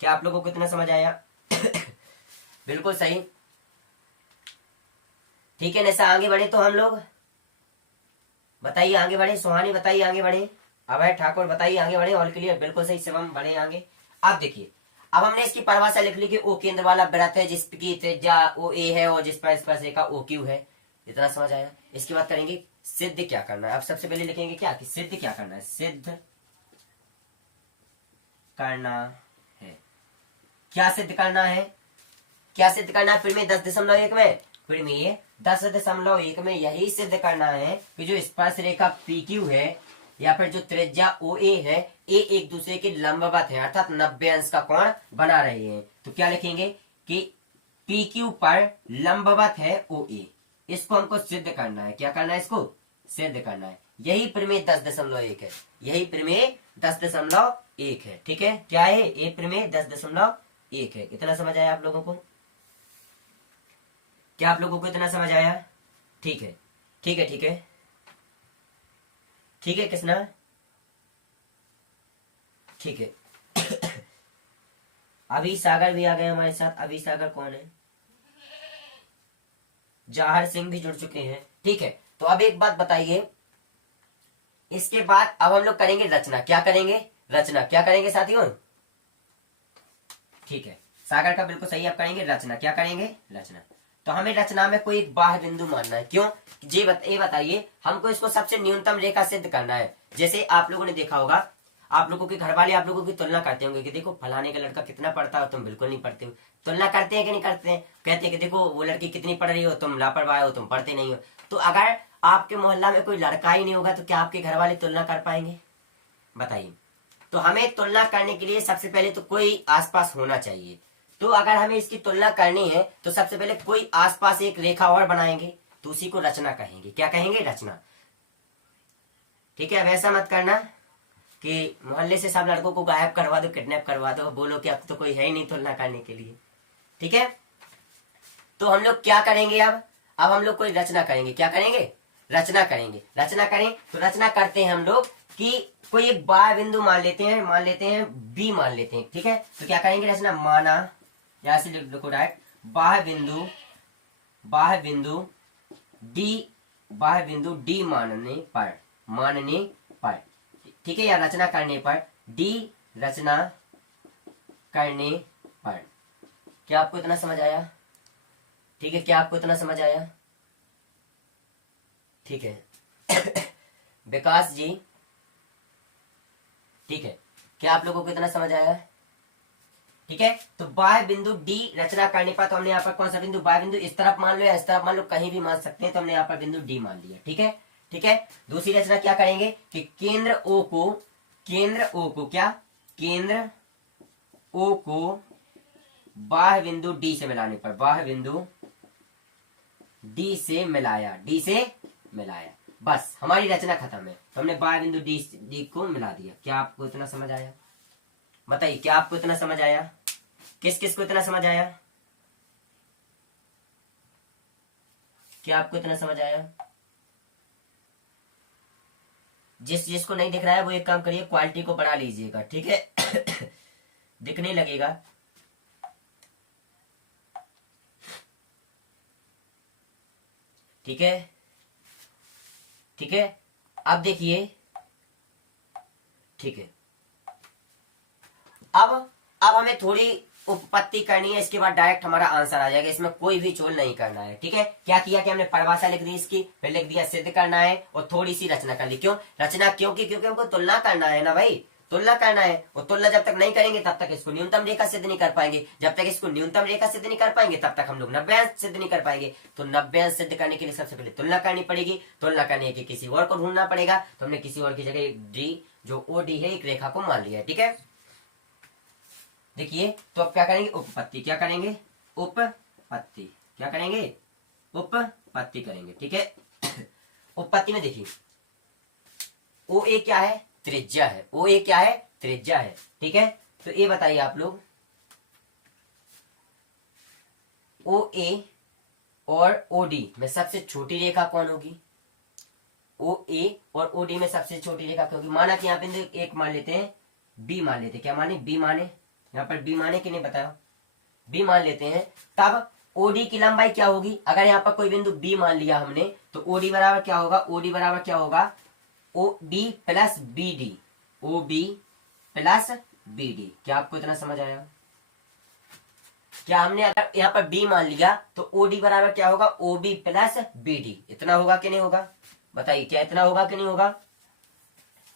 क्या आप लोगों को इतना समझ आया? बिल्कुल सही। ठीक है, जैसा आगे बढ़े तो हम लोग बताइए, आगे बढ़े। सुहानी बताइए, आगे बढ़े। अभय ठाकुर बताइए, आगे बढ़े। ऑल क्लियर, बिल्कुल सही। शिवम बढ़े आगे। अब देखिए, अब हमने इसकी परिभाषा लिख ली कि ओ केंद्र वाला वृत्त है जिसकी त्रिज्या ओ ए है और जिस पर स्पर्श रेखा ओ क्यू है। इतना समझ आया? इसके बाद करेंगे सिद्ध क्या करना है। अब सबसे पहले लिखेंगे क्या कि सिद्ध क्या करना है। सिद्ध करना है। क्या सिद्ध करना है? क्या सिद्ध करना है? फिर में 10.1 में, फिर में 10.1 में यही सिद्ध करना है कि जो स्पर्श रेखा पी क्यू है या फिर जो त्रिज्या ओ ए है, ए एक दूसरे के लंबवत है, अर्थात 90 अंश का कोण बना रहे हैं। तो क्या लिखेंगे कि पी क्यू पर लंबवत है ओ ए। इसको हमको सिद्ध करना है। क्या करना है? इसको सिद्ध करना है। यही प्रमेय 10.1 है। यही प्रमेय 10.1 है। ठीक है, क्या है? ये प्रमेय 10.1 है। इतना समझ आया आप लोगों को? क्या आप लोगों को इतना समझ आया? ठीक है, ठीक है, ठीक है, ठीक है कृष्णा, ठीक है। अभी सागर भी आ गए हमारे साथ। अभी सागर कौन है? जाहर सिंह भी जुड़ चुके हैं। ठीक है, तो अब एक बात बताइए, इसके बाद अब हम लोग करेंगे रचना। क्या करेंगे? रचना। क्या करेंगे साथियों? ठीक है, सागर का बिल्कुल सही। अब करेंगे रचना। क्या करेंगे? रचना। तो हमें रचना में कोई एक बाह्य बिंदु मानना है। क्यों? ये बताइए, हमको इसको सबसे न्यूनतम रेखा सिद्ध करना है। जैसे आप लोगों ने देखा होगा, आप लोगों के घर वाले आप लोगों की तुलना करते होंगे कि देखो फलाने का लड़का कितना पढ़ता है, तुम बिल्कुल नहीं पढ़ते हो। तुलना करते हैं कि नहीं करते हैं? कहते हैं कि देखो वो लड़की कितनी पढ़ रही हो, तुम लापरवाह हो, तुम पढ़ते नहीं हो। तो अगर आपके मोहल्ला में कोई लड़का ही नहीं होगा तो क्या आपके घर वाले तुलना कर पाएंगे? बताइए। तो हमें तुलना करने के लिए सबसे पहले तो कोई आसपास होना चाहिए। तो अगर हमें इसकी तुलना करनी है तो सबसे पहले कोई आसपास एक रेखा और बनाएंगे, तो उसी को रचना कहेंगे। क्या कहेंगे? रचना। ठीक है, वैसा मत करना कि मोहल्ले से सब लड़कों को गायब करवा दो, किडनैप करवा दो, बोलो कि अब तो कोई है ही नहीं तुलना करने के लिए। ठीक है, तो हम लोग क्या करेंगे अब हम लोग कोई रचना करेंगे। क्या करेंगे? रचना करेंगे। रचना करें तो रचना करते हैं हम लोग कि कोई एक बाह्य बिंदु मान लेते हैं बी मान लेते हैं। ठीक है, तो क्या करेंगे? रचना माना, यहां से लिखो डायरेक्ट, बाह्य बिंदु डी मानने पर। ठीक है, या रचना करने पर, डी रचना करने पर। क्या आपको इतना समझ आया? ठीक है, क्या आपको इतना समझ आया? ठीक है विकास जी, ठीक है, क्या आप लोगों को इतना समझ आया? ठीक है, तो बाह्य बिंदु डी रचना करने पर, तो हमने यहाँ पर कौन सा बिंदु? बाह्य बिंदु इस तरफ मान लो या इस तरफ मान लो, कहीं भी मान सकते हैं, तो हमने यहाँ पर बिंदु डी मान लिया। ठीक है, ठीक है, दूसरी रचना क्या करेंगे कि केंद्र ओ को बाह्य बिंदु डी से मिलाने पर, बाह्य बिंदु डी से मिलाया, बस हमारी रचना खत्म है। तो हमने बाह्य बिंदु डी को मिला दिया। क्या आपको इतना समझ आया? बताइए, क्या आपको इतना समझ आया? किस किस को इतना समझ आया? क्या आपको इतना समझ आया? जिसको नहीं दिख रहा है वो एक काम करिए, क्वालिटी को बढ़ा लीजिएगा। ठीक है दिखने लगेगा। ठीक है, ठीक है, अब देखिए। ठीक है, अब हमें थोड़ी उपपत्ति करनी है, इसके बाद डायरेक्ट हमारा आंसर आ जाएगा। इसमें कोई भी चोल नहीं करना है। ठीक है, क्या किया कि हमने परिभाषा लिख दी इसकी, फिर लिख दिया सिद्ध करना है, और थोड़ी सी रचना कर ली। क्यों रचना? क्योंकि हमको तुलना करना है ना भाई, तुलना करना है। और तुलना जब तक नहीं करेंगे तब तक इसको न्यूनतम रेखा सिद्ध नहीं कर पाएंगे। जब तक इसको न्यूनतम रेखा सिद्ध नहीं कर पाएंगे तब तक हम लोग 90 अंश सिद्ध नहीं कर पाएंगे। तो 90 अंश सिद्ध करने के लिए सबसे पहले तुलना करनी पड़ेगी। तुलना करने के किसी और को ढूंढना पड़ेगा। तो हमने किसी और की जगह डी, जो ओ डी है, एक रेखा को मान लिया। ठीक है, देखिए, तो अब क्या करेंगे? उपपत्ति। क्या करेंगे? उपपत्ति। क्या करेंगे? उपपत्ति करेंगे। ठीक है, उपपत्ति में देखिए, ओ ए क्या है? त्रिज्या है। ओ ए क्या है? त्रिज्या है। ठीक है, तो ये बताइए आप लोग, ओ ए और ओ डी में सबसे छोटी रेखा कौन होगी? ओ ए और ओ डी में सबसे छोटी रेखा क्या होगी? माना कि यहाँ पे एक मान लेते हैं, बी मान लेते हैं। क्या माने? बी माने। यहाँ पर बी माने कि नहीं बताओ? बी मान लेते हैं। तब ओडी की लंबाई क्या होगी? अगर यहाँ पर कोई बिंदु बी मान लिया हमने, तो ओडी बराबर क्या होगा? ओडी बराबर क्या होगा? O D plus B D. O B plus B D. क्या आपको इतना समझ आया? क्या हमने अगर यहाँ पर बी मान लिया तो ओडी बराबर क्या होगा? O B plus B D. इतना होगा कि नहीं होगा? बताइए, क्या इतना होगा कि नहीं होगा?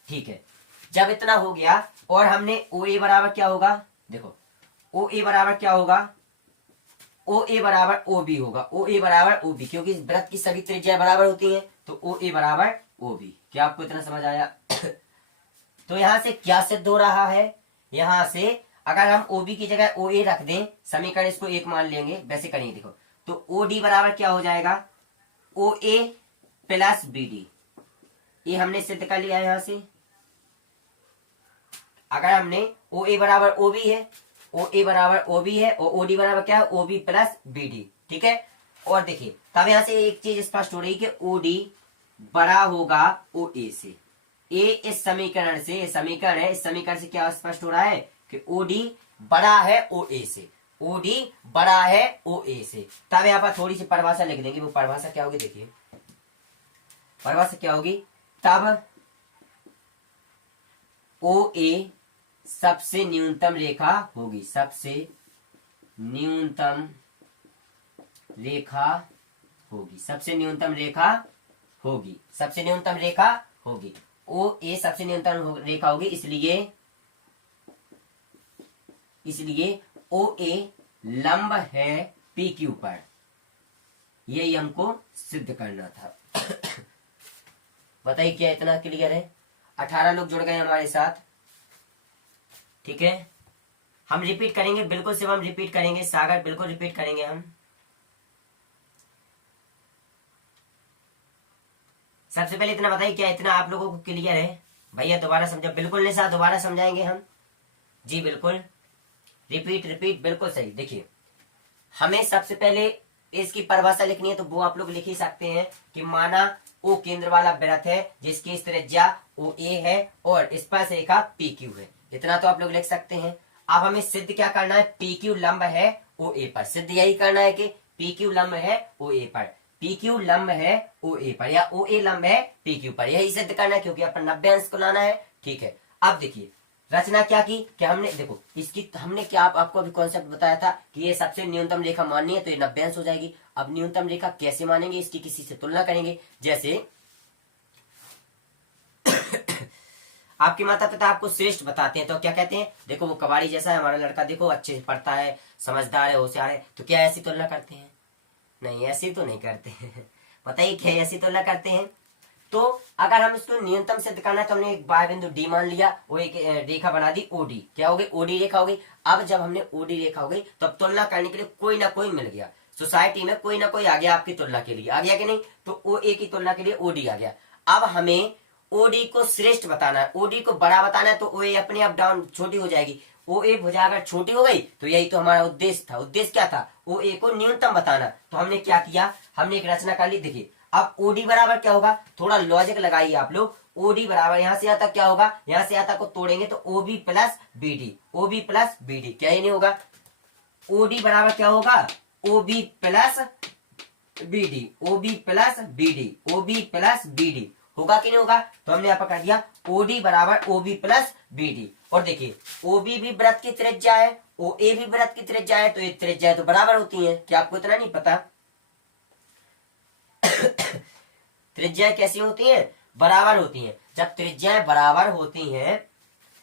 ठीक है, जब इतना हो गया और हमने ओ ए बराबर क्या होगा? देखो, ओ ए बराबर क्या होगा? ओ ए बराबर ओ बी होगा। ओ ए बराबर ओ बी, क्योंकि वृत्त की सभी त्रिज्या बराबर होती हैं, तो ओ ए बराबर ओ बी। क्या आपको इतना समझ आया? तो यहां से क्या सिद्ध हो रहा है? यहां से अगर हम ओ बी की जगह ओ ए रख दें, समीकरण इसको एक मान लेंगे, वैसे करेंगे। देखो, तो ओ डी बराबर क्या हो जाएगा? ओ ए प्लस बी डी। ये हमने सिद्ध कर लिया। यहां से अगर हमने ओ ए बराबर ओ बी है, ओ ए बराबर ओ बी है, और ओ डी बराबर क्या है? O B plus B D. ठीक है, और देखिए, तब यहां से एक चीज स्पष्ट हो रही है कि ओ डी बड़ा होगा ओ ए से। ए इस समीकरण से, ये समीकरण है, इस समीकरण से क्या स्पष्ट हो रहा है कि ओ डी बड़ा है ओ ए से। ओ डी बड़ा है ओ ए से। तब यहां पर थोड़ी सी परिभाषा लिख देंगे। वो परिभाषा क्या होगी? देखिए, परिभाषा क्या होगी? तब ओ ए सबसे न्यूनतम रेखा होगी। सबसे न्यूनतम रेखा होगी। सबसे न्यूनतम रेखा होगी। सबसे न्यूनतम रेखा होगी। ओ ए सबसे न्यूनतम रेखा होगी। इसलिए ओ ए लंब है पी क्यू पर। यही हमको सिद्ध करना था। बताइए, क्या इतना क्लियर है? 18 लोग जुड़ गए हमारे साथ। ठीक है, हम रिपीट करेंगे, बिल्कुल सिर्फ हम रिपीट करेंगे। सागर बिल्कुल रिपीट करेंगे हम। सबसे पहले इतना बताइए, क्या इतना आप लोगों को क्लियर है? भैया दोबारा समझा? बिल्कुल नहीं साहब, दोबारा समझाएंगे हम जी, बिल्कुल रिपीट रिपीट, बिल्कुल सही। देखिए हमें सबसे पहले इसकी परिभाषा लिखनी है, तो वो आप लोग लिख ही सकते हैं कि माना ओ केंद्र वाला वृत्त है जिसकी त्रिज्या ओ ए है और स्पर्श रेखा पी क्यू है, इतना तो आप लोग लिख सकते हैं। अब हमें सिद्ध क्या करना है, पी क्यू लंब है ओ ए पर, सिद्ध यही करना है कि पी क्यू लंब है ओ ए पर, पी क्यू लंब है ओ ए पर, या ओ ए लंब है पी क्यू पर, यही सिद्ध करना है क्योंकि अपन 90 अंश को लाना है। ठीक है, अब देखिए रचना क्या की कि हमने देखो इसकी हमने क्या आपको अभी कॉन्सेप्ट बताया था कि ये सबसे न्यूनतम रेखा माननी है तो ये 90 अंश हो जाएगी। अब न्यूनतम रेखा कैसे मानेंगे, इसकी किसी से तुलना करेंगे। जैसे आपके माता पिता आपको श्रेष्ठ बताते हैं तो क्या कहते हैं, देखो वो कबाड़ी जैसा है हमारा लड़का, देखो अच्छे से पढ़ता है, समझदार है, होशियार है, तो क्या ऐसी तुलना करते हैं? नहीं, ऐसी तो नहीं करते हैं। बताइए क्या ऐसी तुलना करते हैं? तो अगर हम इसको न्यूनतम सिद्ध करना है तो हमने एक बाह्य बिंदु डी मान लिया, वो एक रेखा बना दी ओडी, क्या हो गई, ओडी रेखा हो गई। अब जब हमने ओडी रेखा हो गई तो अब तुलना करने के लिए कोई ना कोई मिल गया, सोसाइटी में कोई ना कोई आ गया आपकी तुलना के लिए, आ गया कि नहीं? तो ओ ए की तुलना के लिए ओडी आ गया। अब हमें ओडी को श्रेष्ठ बताना है, ओडी को बड़ा बताना है, तो ओ ए अपने आप डाउन छोटी हो जाएगी। ओ ए भुजा अगर छोटी हो गई तो यही तो हमारा उद्देश्य था। उद्देश्य क्या था, ओ ए को न्यूनतम बताना। तो हमने क्या किया, हमने एक रचना कर ली। देखिए अब ओडी बराबर क्या होगा, थोड़ा लॉजिक लगाइए आप लोग। ओडी बराबर यहां से यहां तक क्या होगा, यहां से यहां तक को तोड़ेंगे तो ओबी प्लस बीडी, ओबी प्लस बीडी, क्या ये नहीं होगा? ओडी बराबर क्या होगा, ओबी प्लस बीडी, ओबी प्लस बीडी, ओबी प्लस बीडी, होगा कि नहीं होगा? तो हमने यहाँ पर कर दिया ओडी बराबर ओबी प्लस बीडी। और देखिए ओबी भी वृत्त की त्रिज्या है, ओ ए भी वृत्त की त्रिज्या है, तो ये त्रिज्या तो बराबर होती है। क्या आपको इतना नहीं पता? त्रिज्याएं कैसी होती हैं, बराबर होती हैं। जब त्रिज्याएं बराबर होती हैं,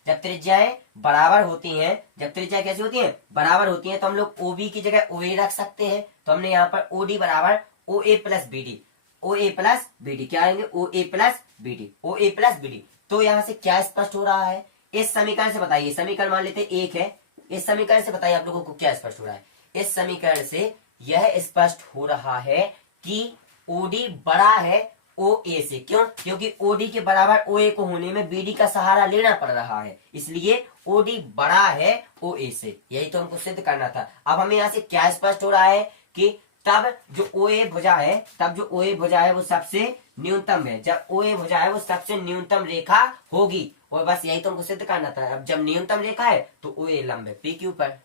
जब त्रिज्याएं बराबर होती हैं, जब त्रिज्याएं कैसी होती हैं, बराबर होती हैं, तो हम लोग ओबी की जगह ओ ए रख सकते हैं। तो हमने यहाँ पर ओडी बराबर ओ ए प्लस बीडी, ओ ए प्लस बीडी, क्या आएंगे, ओ ए प्लस बीडी, ओ ए प्लस बीडी। तो यहाँ से क्या स्पष्ट हो रहा है, इस समीकरण से बताइए, समीकरण मान लेते एक है, इस समीकरण से बताइए आप लोगों को क्या स्पष्ट हो रहा है। इस समीकरण से यह स्पष्ट हो रहा है कि ओडी बड़ा है ओ ए से। क्यों? क्योंकि ओडी के बराबर ओ ए को होने में बीडी का सहारा लेना पड़ रहा है, इसलिए ओडी बड़ा है ओ ए से। यही तो हमको सिद्ध करना था। अब हमें यहाँ से क्या स्पष्ट हो रहा है कि तब जो ओ ए भुजा है, तब जो ओ ए भुजा है वो सबसे न्यूनतम है। जब ओ ए भुजा है वो सबसे न्यूनतम रेखा होगी, और बस यही तो हमको सिद्ध करना था। अब जब न्यूनतम रेखा है तो ओ ए लंब है पी क्यू पर।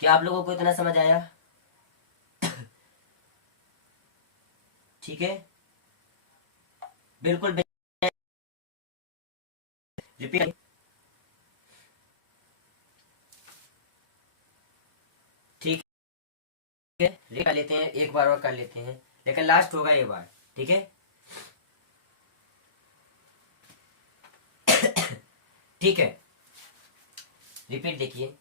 क्या आप लोगों को इतना समझ आया? ठीक है, बिल्कुल रिपीट। ठीक है, कर लेते हैं, एक बार और कर लेते हैं, लेकिन लास्ट होगा ये बार। ठीक है, ठीक है, रिपीट। देखिए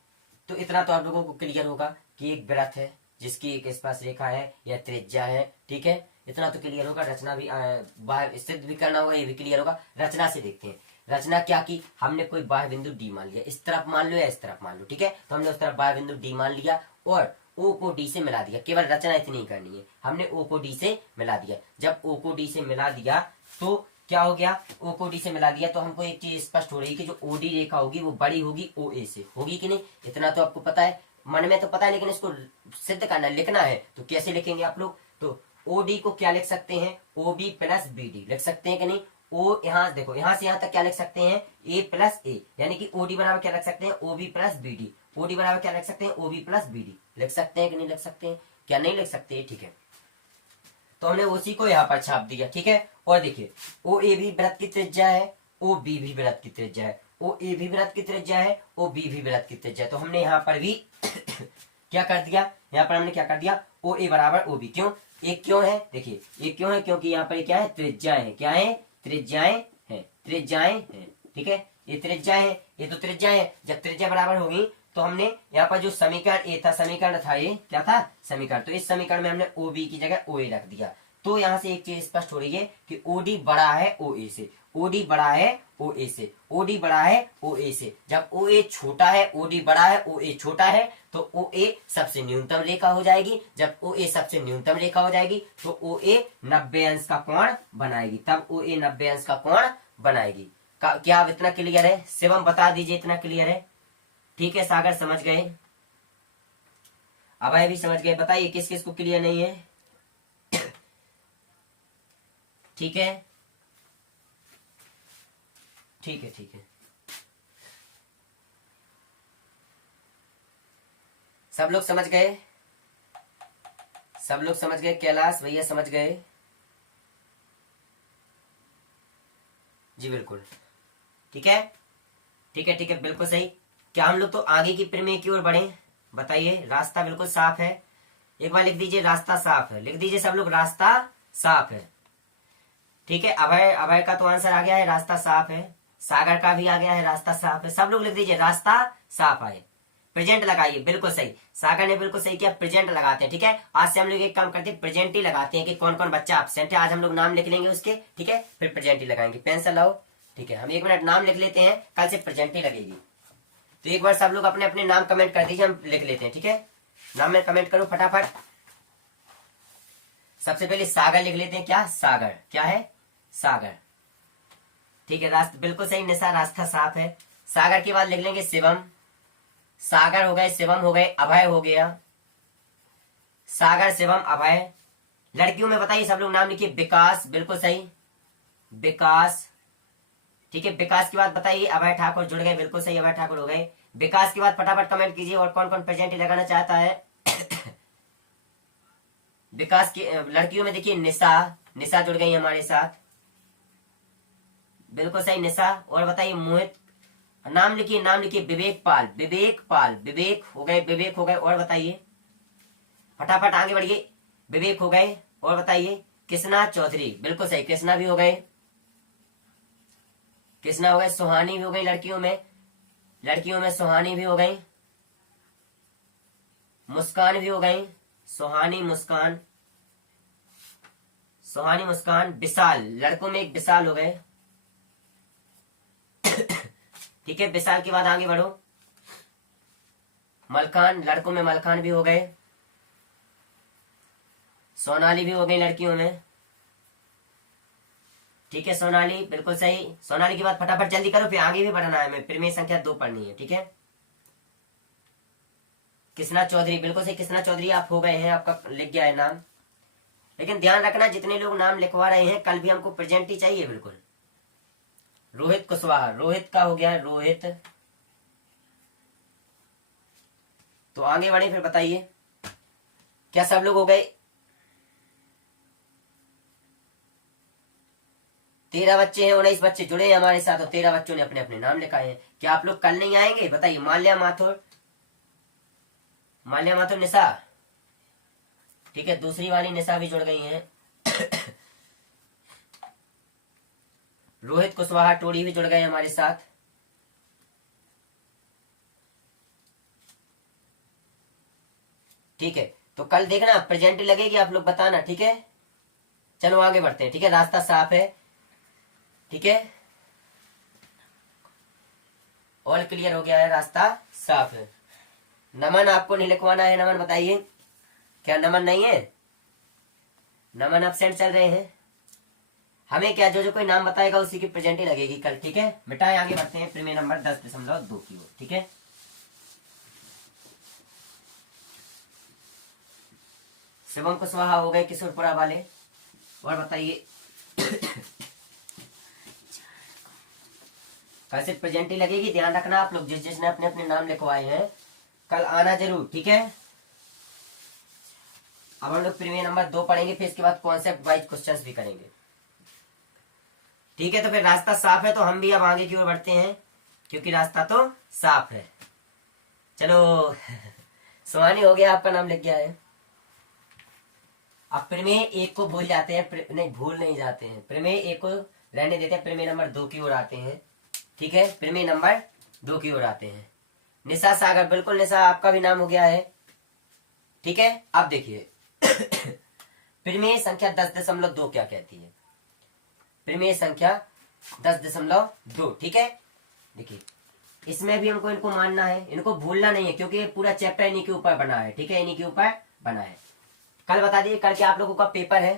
तो इतना तो आप लोगों को क्लियर होगा कि एक वृत्त है जिसकी एक स्पर्श रेखा है या त्रिज्या है। ठीक है, इतना तो क्लियर होगा। रचना भी बाहर सिद्ध भी करना होगा, ये भी क्लियर होगा। रचना से देखते हैं, रचना क्या की, हमने कोई बाह्य बिंदु डी मान लिया, इस तरफ मान लो या इस तरफ मान लो। ठीक है, तो हमने उस तरफ बाह्य बिंदु डी मान लिया और ओ को डी से मिला दिया। केवल रचना इतनी ही करनी है, हमने ओ को डी से मिला दिया। जब ओ को डी से मिला दिया तो क्या हो गया, ओ को डी से मिला दिया तो हमको एक चीज स्पष्ट हो रही है कि जो ओडी रेखा होगी वो बड़ी होगी ओ ए से, होगी कि नहीं? इतना तो आपको पता है, मन में तो पता है, लेकिन इसको सिद्ध करना, लिखना है। तो कैसे लिखेंगे आप लोग? तो ओडी को क्या लिख सकते हैं, O B plus B D लिख सकते हैं कि नहीं? ओ यहाँ देखो, यहाँ से यहाँ तक क्या लिख सकते हैं, ए प्लस ए, यानी कि ओडी बराबर क्या लिख सकते हैं, O B plus B D. OD बराबर क्या लिख सकते हैं, O B plus B D लिख सकते हैं कि नहीं लिख सकते हैं? क्या नहीं लिख सकते? ठीक है, तो हमने उसी को यहाँ पर छाप दिया। ठीक है, और देखिए ओ ए भी वृत्त की त्रिज्या है, ओ बी भी वृत्त की त्रिज्या है, ओ ए भी वृत्त की त्रिज्या है, ओ बी भी वृत्त की त्रिज्या है। तो हमने यहाँ पर भी क्या कर दिया, यहाँ पर हमने क्या कर दिया, ओ ए बराबर ओ बी। क्यों? एक क्यों है, देखिए एक क्यों है, क्योंकि यहाँ पर क्या है, त्रिज्याएं है। क्या है? त्रिज्याएं हैं, त्रिज्याएं हैं। ठीक है, ये त्रिज्याएं है, ये तो त्रिज्याएं है। जब त्रिज्या बराबर होगी तो हमने यहाँ पर जो समीकरण ए था, समीकरण था ये क्या था, समीकरण, तो इस समीकरण में हमने ओ बी की जगह ओ ए रख दिया। तो यहाँ से एक चीज स्पष्ट हो रही है कि ओडी बड़ा है ओए से, ओडी बड़ा है ओए से, ओडी बड़ा है ओए से। जब ओए छोटा है, ओडी बड़ा है, ओए छोटा है, तो ओए सबसे न्यूनतम रेखा हो जाएगी। जब ओए सबसे न्यूनतम रेखा हो जाएगी तो ओए 90 अंश का कोण बनाएगी, तब ओए 90 अंश का कोण बनाएगी। क्या आप इतना क्लियर है? शिवम बता दीजिए इतना क्लियर है? ठीक है, सागर समझ गए, अभय भी समझ गए, बताइए किस किस को क्लियर नहीं है? ठीक है, ठीक है, ठीक है, सब लोग समझ गए, सब लोग समझ गए, कैलाश भैया समझ गए? जी बिल्कुल, ठीक है, ठीक है, ठीक है, बिल्कुल सही। क्या हम लोग तो आगे की प्रमेय की ओर बढ़े? बताइए, रास्ता बिल्कुल साफ है। एक बार लिख दीजिए रास्ता साफ है, लिख दीजिए सब लोग रास्ता साफ है। ठीक है, अभय, अभय का तो आंसर आ गया है, रास्ता साफ है। सागर का भी आ गया है, रास्ता साफ है। सब लोग लिख दीजिए रास्ता साफ है। प्रेजेंट लगाइए, बिल्कुल सही, सागर ने बिल्कुल सही किया, प्रेजेंट लगाते हैं। ठीक है, आज से हम लोग एक काम करते हैं, प्रेजेंट ही लगाते हैं कि कौन कौन बच्चा एब्सेंट है। आज हम लोग नाम लिख लेंगे उसके, ठीक है, फिर प्रेजेंट ही लगाएंगे। पेंसिल लाओ, ठीक है, हम 1 मिनट नाम लिख लेते हैं, कल से प्रेजेंट ही लगेगी। तो एक बार सब लोग अपने अपने नाम कमेंट कर दीजिए, हम लिख लेते हैं। ठीक है, नाम में कमेंट करो फटाफट। सबसे पहले सागर लिख लेते हैं। क्या सागर, क्या है? सागर, ठीक है, रास्ता बिल्कुल सही। निशा, रास्ता साफ है। सागर के बाद लिख लेंगे शिवम, सागर हो गए, शिवम हो गए, अभय हो गया, सागर, शिवम, अभय। लड़कियों में बताइए सब लोग नाम लिखिए। विकास, बिल्कुल सही, विकास, ठीक है। विकास के बाद बताइए अभय ठाकुर, जुड़ गए, बिल्कुल सही, अभय ठाकुर हो गए। विकास के बाद फटाफट कमेंट कीजिए और कौन कौन प्रेजेंट लगाना चाहता है। विकास की लड़कियों में देखिए निशा, निशा जुड़ गई हमारे साथ, बिल्कुल सही निशा। और बताइए मोहित, नाम लिखिए, नाम लिखिए। विवेक पाल, विवेक पाल, विवेक हो गए, विवेक हो गए। और बताइए फटाफट आगे बढ़िए, विवेक हो गए। और बताइए कृष्णा चौधरी, बिल्कुल सही, कृष्णा भी हो गए, कृष्णा हो गए। सुहानी भी हो गई लड़कियों में, लड़कियों में सुहानी भी हो गई, मुस्कान भी हो गई, सुहानी, मुस्कान, सुहानी, मुस्कान। विशाल, लड़कों में एक विशाल हो गए, ठीक है। विशाल के बाद आगे बढ़ो। मलखान, लड़कों में मलखान भी हो गए, सोनाली भी हो गई लड़कियों में, ठीक है। सोनाली बिल्कुल सही। सोनाली के बाद फटाफट जल्दी करो, फिर आगे भी बढ़ना है, हमें प्रमेय संख्या 2 पढ़नी है, ठीक है। कृष्णा चौधरी, बिल्कुल सही, कृष्णा चौधरी आप हो गए हैं, आपका लिख गया है नाम। लेकिन ध्यान रखना जितने लोग नाम लिखवा रहे हैं, कल भी हमको प्रेजेंट ही चाहिए, बिल्कुल। रोहित कुशवाहा, रोहित का हो गया, रोहित। तो आगे बढ़े, फिर बताइए क्या सब लोग हो गए? 13 बच्चे हैं, 19 बच्चे जुड़े हैं हमारे साथ, और 13 बच्चों ने अपने अपने नाम लिखाए हैं। क्या आप लोग कल नहीं आएंगे? बताइए। माल्या माथुर, माल्या माथुर, निशा, ठीक है, दूसरी वाली निशा भी जुड़ गई हैं। रोहित कुशवाहा टोड़ी भी जुड़ गए हमारे साथ, ठीक है। तो कल देखना प्रेजेंट लगेगी, आप लोग बताना, ठीक है। चलो आगे बढ़ते हैं, ठीक है। रास्ता साफ है, ठीक है, ऑल क्लियर हो गया है, रास्ता साफ है। नमन आपको नहीं लिखवाना है, नमन बताइए, क्या नमन नहीं है? नमन एब्सेंट चल रहे हैं। हमें क्या, जो जो कोई नाम बताएगा उसी की प्रेजेंट ही लगेगी कल, ठीक है। मिटाए, आगे बढ़ते हैं प्रमेय नंबर 10.2 की ओर, ठीक है। शिवम कुशवाहा हो गए, किशोरपुरा वाले। और बताइए कल से प्रेजेंट ही लगेगी, ध्यान रखना आप लोग, जिस जिसने अपने अपने नाम लिखवाए हैं कल आना जरूर, ठीक है। अब हम लोग प्रमेय नंबर 2 पढ़ेंगे, फिर इसके बाद कॉन्सेप्ट वाइज क्वेश्चंस भी करेंगे, ठीक है। तो फिर रास्ता साफ है, तो हम भी अब आगे की ओर बढ़ते हैं, क्योंकि रास्ता तो साफ है। चलो सुहानी हो गया, आपका नाम लिख गया है। अब प्रमेय 1 को भूल जाते हैं, नहीं भूल नहीं जाते हैं, प्रमेय 1 को रहने देते हैं, प्रमेय नंबर 2 की ओर आते हैं, ठीक है। प्रमेय नंबर 2 की ओर आते हैं। निशा, सागर, बिल्कुल निशा आपका भी नाम हो गया है, ठीक है। अब देखिए परिमेय संख्या 10.2 क्या कहती है? परिमेय संख्या 10.2, ठीक है। देखिए इसमें भी हमको इनको मानना है, इनको भूलना नहीं है, क्योंकि ये पूरा चैप्टर इन्हीं के ऊपर बना है, ठीक है, इन्हीं के ऊपर बना है। कल बता दीजिए, कल के आप लोगों का पेपर है।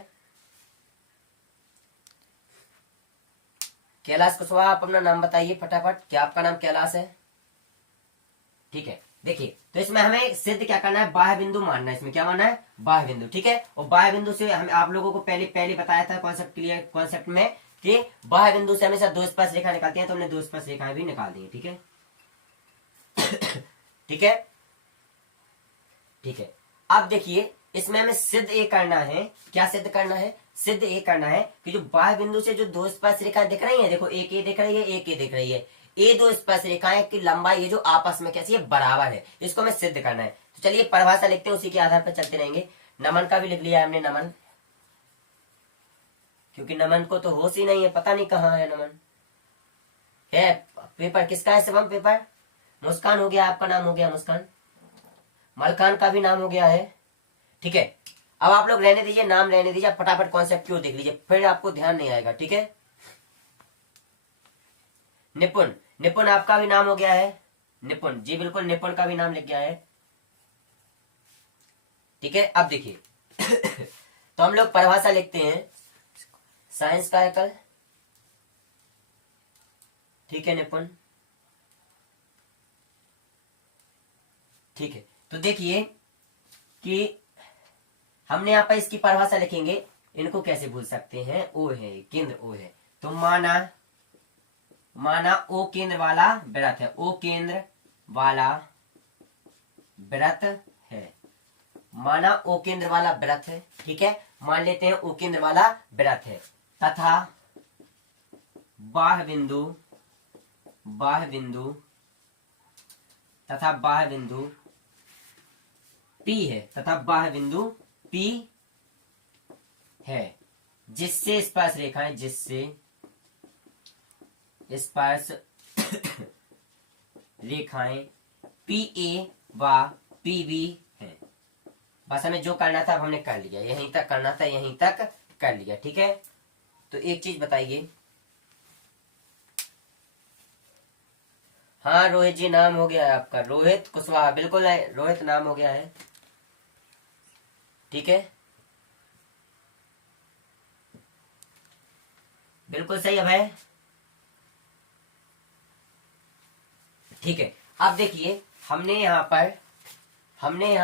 कैलाश कुशवाहा, आप अपना नाम बताइए फटाफट, क्या आपका नाम कैलाश है? ठीक है। देखिए तो इसमें हमें सिद्ध क्या करना है, बाह्य बिंदु मानना है। इसमें क्या मानना है? बाह्य बिंदु, ठीक है। और बाह्य बिंदु से हम आप लोगों को पहले बताया था कॉन्सेप्ट क्लियर, कॉन्सेप्ट में कि बाह्य बिंदु से हमेशा दो स्पर्श रेखा निकालती हैं, तो हमने दो स्पर्श रेखाएं भी निकाल दी, ठीक है। ठीक है, ठीक है। अब देखिए इसमें हमें सिद्ध ये करना है, क्या सिद्ध करना है? सिद्ध ये करना है कि जो बाह्य बिंदु से जो दो स्पर्श रेखा दिख रही है, देखो एक ये दिख रही है, एक ये दिख रही है, ये दो स्पर्श रेखाएं की लंबाई ये जो आपस में कैसी है? बराबर है। इसको हमें सिद्ध करना है। तो चलिए परिभाषा लिखते हैं, उसी के आधार पर चलते रहेंगे। नमन का भी लिख लिया है हमने, नमन, क्योंकि नमन को तो होश ही नहीं है, पता नहीं कहाँ है नमन। है पेपर किसका है? शिवम पेपर। मुस्कान हो गया, आपका नाम हो गया मुस्कान। मलकान का भी नाम हो गया है, ठीक है। अब आप लोग रहने दीजिए, नाम रहने दीजिए, फटाफट कॉन्सेप्ट क्यों देख लीजिए, फिर आपको ध्यान नहीं आएगा, ठीक है। निपुण, निपुण आपका भी नाम हो गया है, निपुण जी, बिल्कुल निपुण का भी नाम लिख गया है, ठीक है। अब देखिए तो हम लोग परिभाषा लिखते हैं, साइंस का है कल, ठीक है निपुण, ठीक है। तो देखिए कि हमने यहाँ पर इसकी परिभाषा लिखेंगे, इनको कैसे भूल सकते हैं? ओ है, केंद्र ओ है, तो माना ओ केंद्र वाला वृत्त है, ओ केंद्र वाला वृत्त है, माना ओ केंद्र वाला वृत्त है, ठीक है। मान लेते हैं ओ केंद्र वाला वृत्त है, तथा बाह्य बिंदु P है, तथा बाह्य बिंदु P है, जिससे स्पर्श रेखाएं, जिससे स्पर्श रेखाएं PA व PB है। बस हमें जो करना था अब हमने कर लिया, यहीं तक करना था, यहीं तक कर लिया, ठीक है। तो एक चीज बताइए, हाँ रोहित जी नाम हो गया है आपका, रोहित कुशवाहा, बिल्कुल है, रोहित नाम हो गया है, ठीक है, बिल्कुल सही है भाई, ठीक है। अब देखिए हमने यहाँ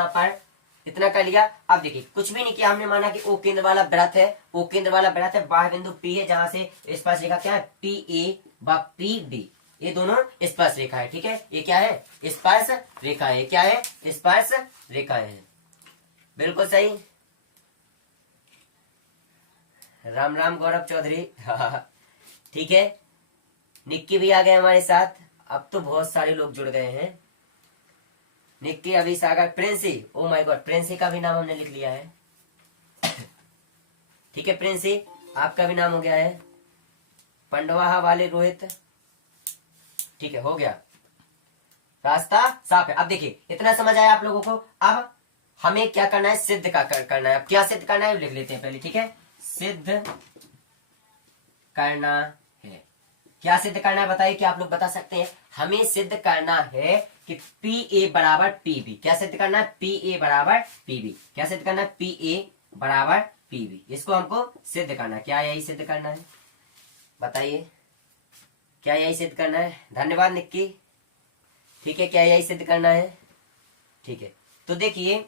पर इतना कर लिया। अब देखिए कुछ भी नहीं किया, हमने माना कि ओ केंद्र वाला वृत्त है, ओ केंद्र वाला वृत्त है, बाह्य बिंदु P है, जहां से स्पर्श रेखा क्या है? PA व PB, ये दोनों स्पर्श रेखा है, ठीक है। ये क्या है? स्पर्श रेखा है, क्या है? स्पर्श रेखा है, बिल्कुल सही। राम राम गौरव चौधरी ठीक है, निक्की भी आ गए हमारे साथ, अब तो बहुत सारे लोग जुड़ गए हैं। निक्की, अभी Sagar, Princy, oh my god, Princy का भी नाम हमने लिख लिया है ठीक है, प्रिंसी आपका भी नाम हो गया है। पंडवाहा वाले रोहित, ठीक है, हो गया, रास्ता साफ है। अब देखिए इतना समझ आया आप लोगों को। अब हमें क्या करना है? सिद्ध का करना है। अब क्या सिद्ध करना है लिख लेते हैं पहले, ठीक है। सिद्ध करना है, क्या सिद्ध करना है बताइए, क्या आप लोग बता सकते हैं? हमें सिद्ध करना है कि PA बराबर PB। क्या सिद्ध करना है? PA बराबर PB। क्या सिद्ध करना है? PA बराबर PB। इसको हमको सिद्ध करना है। क्या यही सिद्ध करना है? बताइए, क्या यही सिद्ध करना है? धन्यवाद निक्की, ठीक है, क्या यही सिद्ध करना है? ठीक है, तो देखिए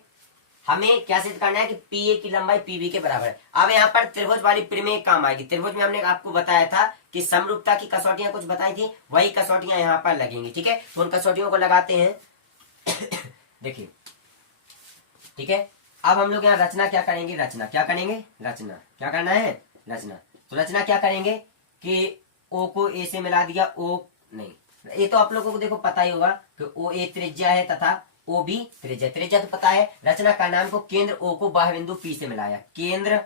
हमें क्या सिद्ध करना है कि PA की लंबाई PB के बराबर है। अब यहाँ पर त्रिभुज वाली परिमेय काम आएगी। त्रिभुज में हमने आपको बताया था कि समरूपता की कसौटियां कुछ बताई थी, वही कसौटियां यहाँ पर लगेंगी, ठीक है। तो उन कसौटियों को लगाते हैं देखिए, ठीक है। अब हम लोग यहाँ रचना क्या करेंगे? रचना क्या करेंगे? रचना क्या करना है? रचना। तो रचना क्या करेंगे कि O को A से मिला दिया, O नहीं, ये तो आप लोगों को देखो पता ही होगा कि OA त्रिज्या है तथा OB त्रिज्या। त्रिज्या तो पता है। रचना का नाम को केंद्र O को बाह्य बिंदु P से मिलाया, केंद्र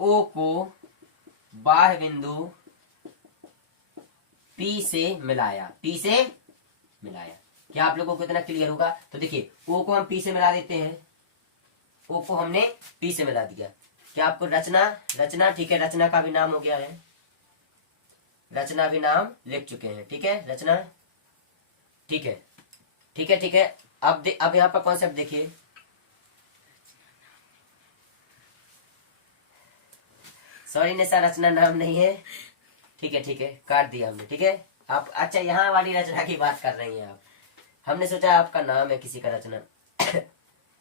O को बाह्य बिंदु P से मिलाया, P से मिलाया। क्या आप लोगों को इतना क्लियर होगा? तो देखिए O को हम P से मिला देते हैं, ओ को हमने पी से मिला दिया। क्या आपको रचना, रचना ठीक है, रचना का भी नाम हो गया है, रचना भी नाम लिख चुके हैं, ठीक है, रचना, ठीक है, ठीक है, ठीक है। अब यहाँ पर कॉन्सेप्ट देखिए, सॉरी निशा, रचना नाम नहीं है, ठीक है, ठीक है, काट दिया हमने, ठीक है। आप अच्छा यहाँ वाली रचना की बात कर रही हैं आप, हमने सोचा आपका नाम है किसी का रचना।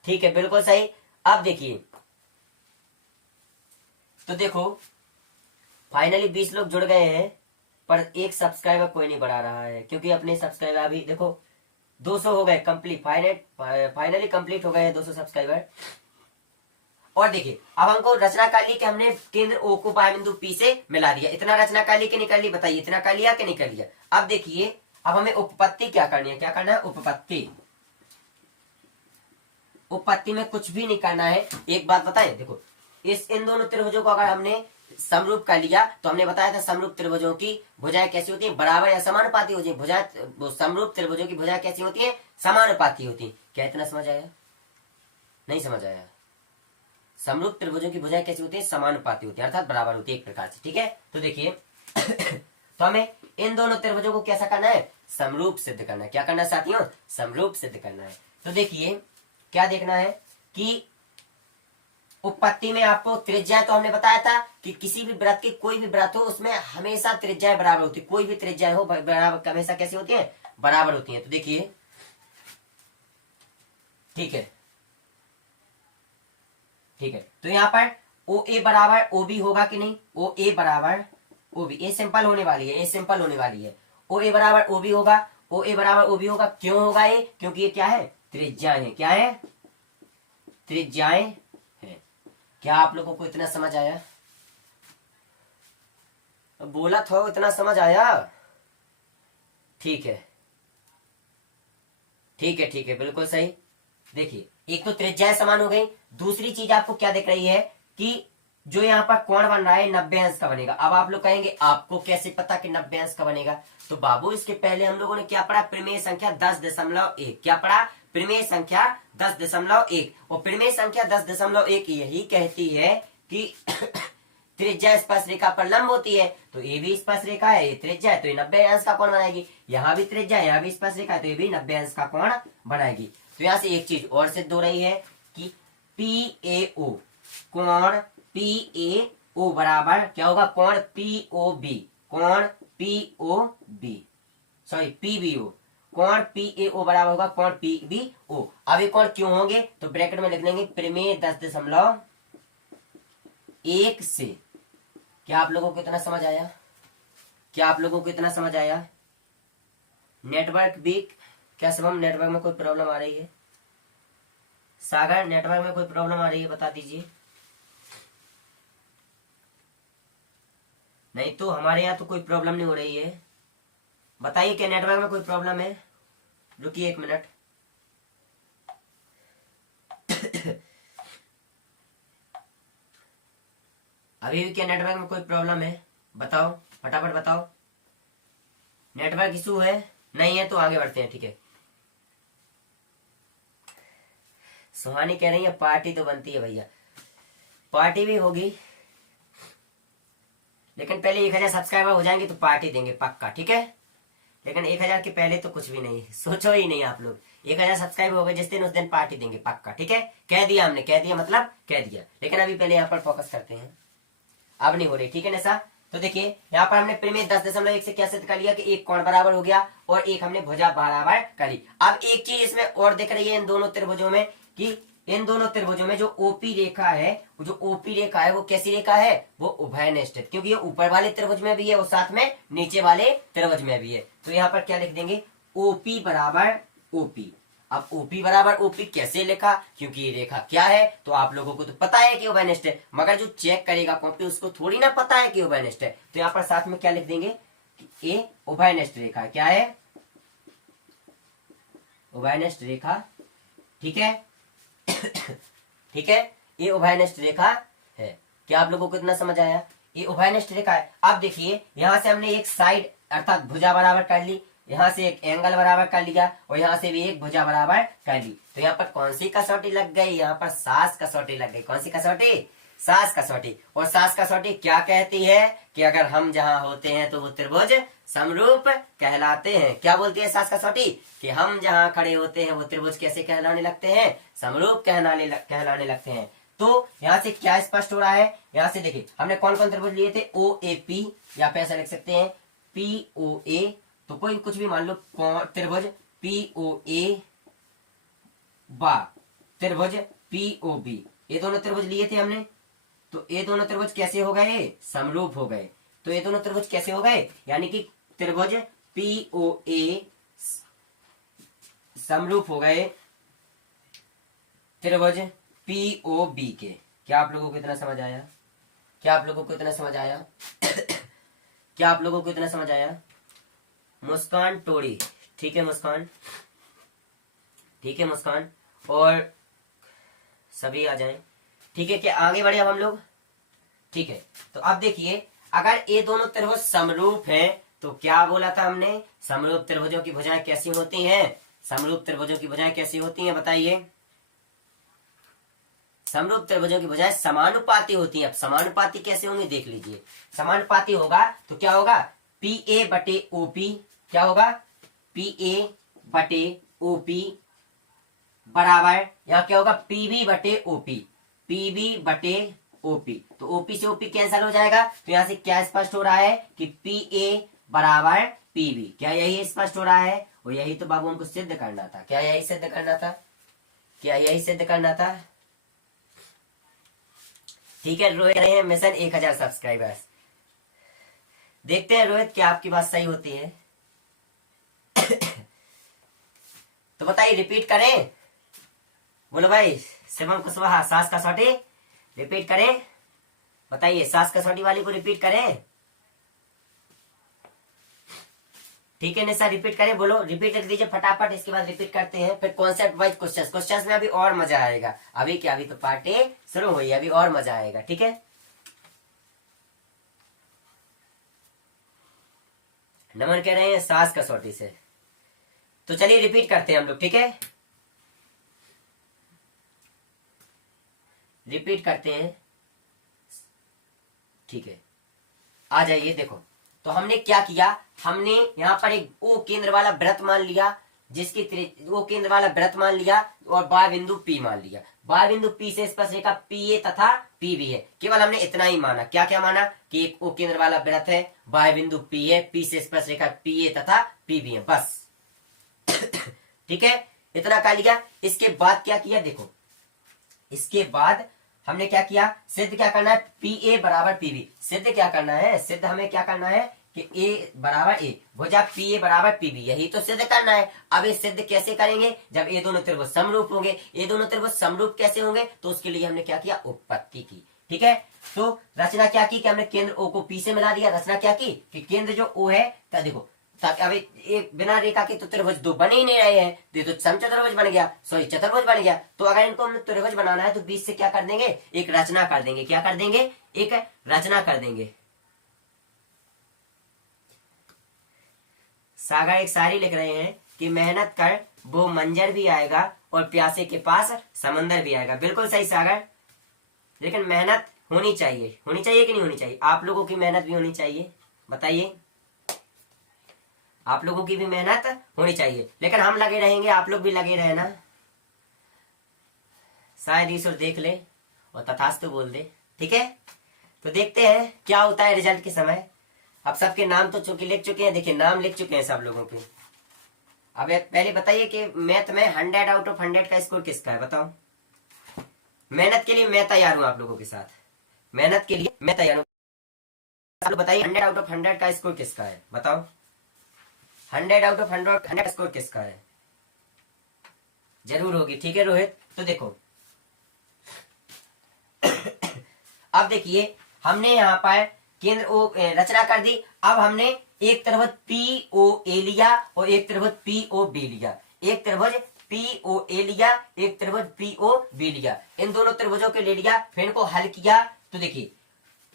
ठीक है, बिल्कुल सही। अब देखिए, तो देखो फाइनली 20 लोग जुड़ गए हैं, पर एक सब्सक्राइबर कोई नहीं बढ़ा रहा है, क्योंकि अपने सब्सक्राइबर अभी देखो 200 हो गए कंप्लीट, फाइनली कंप्लीट हो गए 200 सब्सक्राइबर। और देखिए अब हमको रचना कर ली कि हमने केंद्र ओ को बाह्य बिंदु पी से मिला दिया, इतना रचना कर ली कि नहीं कर ली, बताइए, इतना कर लिया कि नहीं कर लिया। अब देखिए अब हमें उपपत्ति क्या करनी है, क्या करना है, उपपत्ति। उपपत्ति में कुछ भी नहीं करना है। एक बात बताएं, देखो इन दोनों त्रिभुजों को अगर हमने समरूप कर लिया, तो हमने बताया था समरूप त्रिभुजों की भुजाएं कैसी होती है, बराबर या समानुपाती होती है। भुजा समरूप त्रिभुजों की भुजाएं कैसी होती है, समानुपाती होती है। क्या इतना समझ आया, नहीं समझ आया? समरूप त्रिभुजों की भुजाएं कैसी होती है, समानुपाती होती है, अर्थात बराबर होती है एक प्रकार से, ठीक है। तो देखिए तो हमें इन दोनों त्रिभुजों को कैसा करना है, समरूप सिद्ध करना है। क्या करना है साथियों, समरूप सिद्ध करना है। तो देखिए क्या देखना है कि उपपत्ति में आपको त्रिज्या, तो हमने बताया था कि किसी भी वृत्त की कोई भी वृत्त हो उसमें हमेशा त्रिज्याएं बराबर होती है, कोई भी त्रिज्या हो बराबर हमेशा कैसी होती है, बराबर होती है। तो देखिए ठीक है, ठीक है, तो यहाँ पर ओ ए बराबर ओ बी होगा कि नहीं, ओ ए बराबर ओ बी, ए सिंपल होने वाली है, ए सिंपल होने वाली है। ओ ए बराबर ओ बी होगा, ओ ए बराबर ओ बी होगा। क्यों होगा ये, क्योंकि ये क्या है, त्रिज्याएं है। क्या है, त्रिज्याएं है। क्या आप लोगों को इतना समझ आया, बोला था इतना समझ आया? ठीक है, ठीक है, ठीक है, बिल्कुल सही। देखिए एक तो त्रिज्याएं समान हो गई, दूसरी चीज आपको क्या दिख रही है कि जो यहाँ पर कोण बन रहा है 90 अंश का बनेगा। अब आप लोग कहेंगे आपको कैसे पता कि 90 अंश का बनेगा, तो बाबू इसके पहले हम लोगों ने क्या पढ़ा, प्रमेय संख्या 10.1। क्या पढ़ा, प्रमेय संख्या 10.1। और प्रमेय संख्या 10.1 यही कहती है कि त्रिज्या स्पर्श रेखा पर लंब होती है, तो ये भी स्पर्श रेखा है, ये त्रिज्या है, तो ये 90 अंश का कोण बनाएगी। यहाँ भी त्रिज्या, यहाँ भी स्पर्श रेखा है, तो ये भी 90 अंश का कोण बनाएगी। तो यहाँ से एक चीज और सिद्ध हो रही है कि पी ए ओ, कोण पी ए ओ बराबर क्या होगा, कोण पी ओ बी, कोण P O B, sorry P B O, कोण पी ए ओ बराबर होगा कोण पी बी ओ। अब ये कोण क्यों होंगे, तो ब्रैकेट में लिख देंगे प्रमेय 10.1 से। क्या आप लोगों को इतना समझ आया, क्या आप लोगों को इतना समझ आया? नेटवर्क भी, क्या शुभम नेटवर्क में कोई प्रॉब्लम आ रही है? सागर नेटवर्क में कोई प्रॉब्लम आ रही है, बता दीजिए। नहीं तो हमारे यहाँ तो कोई प्रॉब्लम नहीं हो रही है, बताइए क्या नेटवर्क में कोई प्रॉब्लम है? रुकिए एक मिनट। अभी भी क्या नेटवर्क में कोई प्रॉब्लम है, बताओ, फटाफट बताओ। नेटवर्क इशू है, नहीं है तो आगे बढ़ते हैं, ठीक है। सुहानी कह रही है पार्टी तो बनती है भैया, पार्टी भी होगी, लेकिन पहले 1000 सब्सक्राइबर हो जाएंगे तो पार्टी देंगे पक्का, ठीक है। लेकिन 1000 के पहले तो कुछ भी नहीं, सोचो ही नहीं आप लोग। 1000 सब्सक्राइबर हो गए जिस दिन, उस दिन पार्टी देंगे पक्का, ठीक है। कह दिया हमने, कह दिया मतलब कह दिया। लेकिन अभी पहले यहाँ पर फोकस करते हैं, अब नहीं हो रही, ठीक है निशा। तो देखिए यहाँ पर हमने प्रमेय 10.1 से क्या सिद्ध कर लिया कि एक कोण बराबर हो गया और एक हमने भुजा बराबर कर ली। अब एक चीज इसमें और दिख रही है इन दोनों त्रिभुजों में कि इन दोनों त्रिभुजों में जो ओपी रेखा है, जो ओपी रेखा है वो कैसी रेखा है, वो उभयनिष्ठ है, क्योंकि ये ऊपर वाले त्रिभुज में भी है और साथ में नीचे वाले त्रिभुज में भी है। तो यहाँ पर क्या लिख देंगे, ओपी बराबर ओपी। अब ओपी बराबर ओपी कैसे लिखा, क्योंकि ये रेखा क्या है, तो आप लोगों को तो पता है कि उभयनिष्ठ है, मगर जो चेक करेगा कॉपी उसको थोड़ी ना पता है कि उभयनिष्ठ है। तो यहाँ पर साथ में क्या लिख देंगे कि ये उभयनिष्ठ रेखा क्या है, उभयनिष्ठ रेखा, ठीक है। ठीक है, ये उभयनिष्ठ रेखा है। क्या आप लोगों को इतना समझ आया, ये उभयनिष्ठ रेखा है। अब देखिए यहां से हमने एक साइड अर्थात भुजा बराबर कर ली, यहाँ से एक एंगल बराबर कर लिया और यहाँ से भी एक भुजा बराबर कर ली। तो यहाँ पर कौन सी कसौटी लग गई, यहाँ पर सास कसौटी लग गई। कौन सी कसौटी, सास कसौटी। और सास कसौटी क्या कहती है कि अगर हम जहाँ होते हैं तो वो त्रिभुज समरूप कहलाते हैं। क्या बोलती है सास कसौटी कि हम जहाँ खड़े होते हैं वो त्रिभुज कैसे कहलाने लगते हैं, समरूप कहलाने लगते हैं। तो यहाँ से क्या स्पष्ट हो रहा है, यहाँ से देखिए हमने कौन कौन त्रिभुज लिए थे, ओ ए पी, या पे ऐसा लिख सकते हैं पी ओ ए, तो कोई कुछ भी मान लो, त्रिभुज पी ओ ए बा त्रिभुज पी ओ बी, ये दोनों त्रिभुज लिए थे हमने। तो ये दोनों त्रिभुज कैसे हो गए, समरूप हो गए। तो ये दोनों त्रिभुज कैसे हो गए, यानी कि त्रिभुज पी ओ ए समरूप हो गए त्रिभुज पी ओ बी के। क्या आप लोगों को इतना समझ आया, क्या आप लोगों को इतना समझ आया क्या आप लोगों को इतना समझ आया। मुस्कान टोड़ी, ठीक है मुस्कान, ठीक है मुस्कान, और सभी आ जाएं। ठीक है, क्या आगे बढ़े अब हम लोग। ठीक है, तो अब देखिए अगर ये दोनों त्रिभुज समरूप हैं तो क्या बोला था हमने, समरूप त्रिभुजों की भुजाएं कैसी होती हैं, समरूप त्रिभुजों की भुजाएं कैसी होती हैं बताइए। समरूप त्रिभुजों की भुजाएं समानुपाती होती हैं। अब समानुपाती कैसे होंगी देख लीजिए। समानुपाती होगा तो क्या होगा, पी ए बटे ओ पी, क्या होगा, पी ए बटे ओ पी बराबर, यहाँ क्या होगा, पी बी बटे ओ पी, पी बी बटे ओपी। तो ओपी से ओपी कैंसिल हो जाएगा। तो यहाँ से क्या स्पष्ट हो रहा है कि पी ए बराबर पी बी। क्या यही स्पष्ट हो रहा है, और यही तो बाबू हमको सिद्ध करना था। क्या यही सिद्ध करना था, क्या यही सिद्ध करना था। ठीक है, रोहित रहे हैं मिशन 1000 सब्सक्राइबर्स। देखते हैं रोहित क्या आपकी बात सही होती है तो बताइए, रिपीट करें, बोलो भाई। शिवम कुशवाहा, सास कसौटी रिपीट करें, बताइए सास कसौटी वाली को रिपीट करें। ठीक है निशा, रिपीट करें, बोलो रिपीट कर दीजिए फटाफट, इसके बाद रिपीट करते हैं फिर कॉन्सेप्ट वाइज क्वेश्चंस में अभी और मजा आएगा। अभी क्या, अभी तो पार्टी शुरू हुई है, अभी और मजा आएगा। ठीक है, नमन कह रहे हैं सास कसौटी से, तो चलिए रिपीट करते हैं हम लोग। ठीक है, रिपीट करते हैं। ठीक है, आ जाइए। देखो तो हमने क्या किया, हमने यहाँ पर एक ओ केंद्र वाला वृत्त मान लिया, जिसकी ओ केंद्र वाला वृत्त मान लिया और बाह्य बिंदु पी मान लिया। बाह्य बिंदु पी से स्पर्श रेखा पी ए तथा पी बी है। केवल हमने इतना ही माना। क्या क्या माना कि एक ओ केंद्र वाला वृत्त है, बाह्य बिंदु पी है, पी से स्पर्श रेखा पी ए तथा पी बी है, बस ठीक है, इतना कर लिया। इसके बाद क्या किया, देखो इसके बाद हमने क्या किया, सिद्ध क्या करना है, पी ए बराबर पी बी। सिद्ध क्या करना है, सिद्ध हमें क्या करना है कि ए बराबर ए, भुजा पी ए बराबर पी बी, यही तो सिद्ध करना है। अब ये सिद्ध कैसे करेंगे, जब ये दोनों त्रिभुज समरूप होंगे। ये दोनों त्रिभुज समरूप कैसे होंगे, तो उसके लिए हमने क्या किया, उत्पत्ति की। ठीक है, तो रचना क्या की कि हमने केंद्र ओ को पी से मिला दिया। रचना क्या की कि केंद्र जो ओ है, तो देखो अभी एक बिना रेखा के तो त्रिभुज दो बने ही नहीं रहे हैं, तो समचतुर्भुज बन गया, सॉरी चतुर्भुज बन गया। तो अगर इनको हमने त्रिभुज बनाना है तो बीच से क्या कर देंगे, एक रचना कर देंगे। क्या कर देंगे, एक रचना कर देंगे। सागर एक शायरी लिख रहे हैं कि मेहनत कर वो मंजर भी आएगा और प्यासे के पास समंदर भी आएगा। बिल्कुल सही सागर, लेकिन मेहनत होनी चाहिए, होनी चाहिए कि नहीं होनी चाहिए। आप लोगों की मेहनत भी होनी चाहिए, बताइए, आप लोगों की भी मेहनत होनी चाहिए। लेकिन हम लगे रहेंगे, आप लोग भी लगे रहे ना, शायद ईश्वर देख ले और तथास्तु बोल दे। ठीक है, तो देखते हैं क्या होता है रिजल्ट के समय। अब सबके नाम तो चूंकि लिख चुके हैं, देखिए नाम लिख चुके हैं सब लोगों के। अब पहले बताइए कि मैथ में 100 आउट ऑफ 100 का स्कोर किसका है, बताओ। मेहनत के लिए मैं तैयार हूं, आप लोगों के साथ मेहनत के लिए मैं तैयार हूं। बताइए 100 आउट ऑफ 100 का स्कोर किसका है, बताओ। 100 आउट ऑफ 100 स्कोर किसका है, जरूर होगी। ठीक है रोहित, तो देखो अब देखिए हमने यहाँ पर केंद्र ओ रचना कर दी। अब हमने एक त्रिभुज पी ओ ए लिया और एक त्रिभुज पी ओ बी लिया। एक त्रिभुज पी ओ ए लिया, एक त्रिभुज पी ओ बी लिया। इन दोनों त्रिभुजों के ले लिया, फिर इनको हल किया। तो देखिए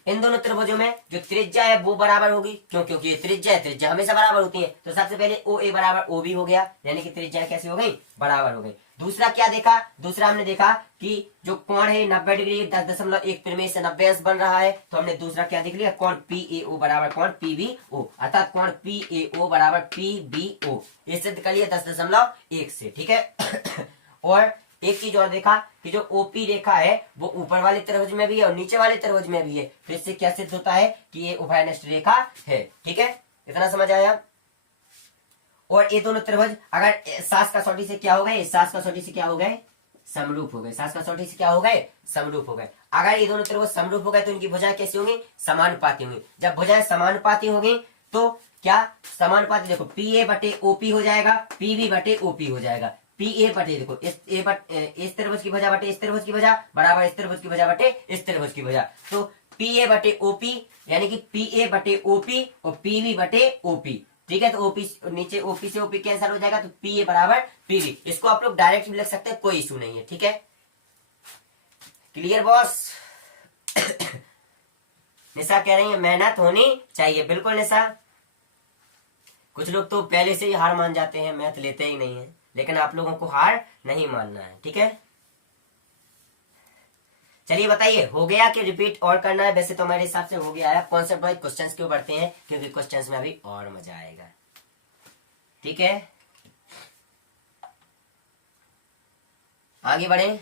इन दोनों त्रिभुजों में जो त्रिज्या है वो बराबर होगी, क्यों? क्योंकि ये त्रिज्या है, त्रिज्या हमेशा बराबर होती है। तो सबसे पहले ओ ए बराबर ओ बी हो गया, यानी कि त्रिज्या कैसी हो गई? बराबर हो गई। दूसरा क्या देखा? दूसरा हमने देखा कि जो कोण है 90 डिग्री 10.1 परिमेय से 90 अंश बन रहा है, तो हमने दूसरा क्या देख लिया? कोण पी ए ओ बराबर कोण पी बी ओ, अर्थात कोण पी ए ओ बराबर पी बी ओ, ये सिद्ध कर लिया 10.1 से, ठीक है। और एक चीज और देखा कि जो ओपी रेखा है वो ऊपर वाले त्रिभुज में भी है और नीचे वाले त्रिभुज में भी है, तो इससे क्या सिद्ध होता है कि ये उभयनिष्ठ रेखा है, ठीक है। इतना समझ आया? और ये दोनों त्रिभुज अगर सास कसौटी से क्या हो गए? सास कसौटी से क्या हो गए? समरूप हो गए। सास कसौटी से क्या हो गए? समरूप हो गए। अगर ये दोनों त्रिभुज समरूप हो गए तो इनकी भुजाएं कैसी होंगी? समानुपाती होंगी। जब भुजाएं समानुपाती होंगी तो क्या समानुपाती? देखो पी ए बटे ओपी हो जाएगा, पी बी बटे ओपी हो जाएगा। पी ए बटे देखो इस त्रिभुज की भुजा बटे इस त्रिभुज की भुजा बराबर इस त्रिभुज की भुजा बटे इस त्रिभुज की भुजा। तो पी ए बटे ओपी यानी कि पी ए बटे ओपी और पी बी बटे ओपी, ठीक है। तो ओपी नीचे ओपी से ओपी कैंसिल हो जाएगा, तो पी ए बराबर पी बी। इसको आप लोग डायरेक्ट भी लिख सकते हैं, कोई इशू नहीं है, ठीक है। Clear boss? निशा कह रही है मेहनत होनी चाहिए। बिल्कुल निशा। कुछ लोग तो पहले से ही हार मान जाते हैं, मैथ लेते ही नहीं है, लेकिन आप लोगों को हार नहीं मानना है, ठीक है। चलिए बताइए, हो गया कि रिपीट और करना है? वैसे तो हमारे हिसाब से हो गया है। कॉन्सेप्ट वाइज क्वेश्चंस क्यों बढ़ते हैं? क्योंकि क्वेश्चंस में अभी और मजा आएगा, ठीक है। आगे बढ़े।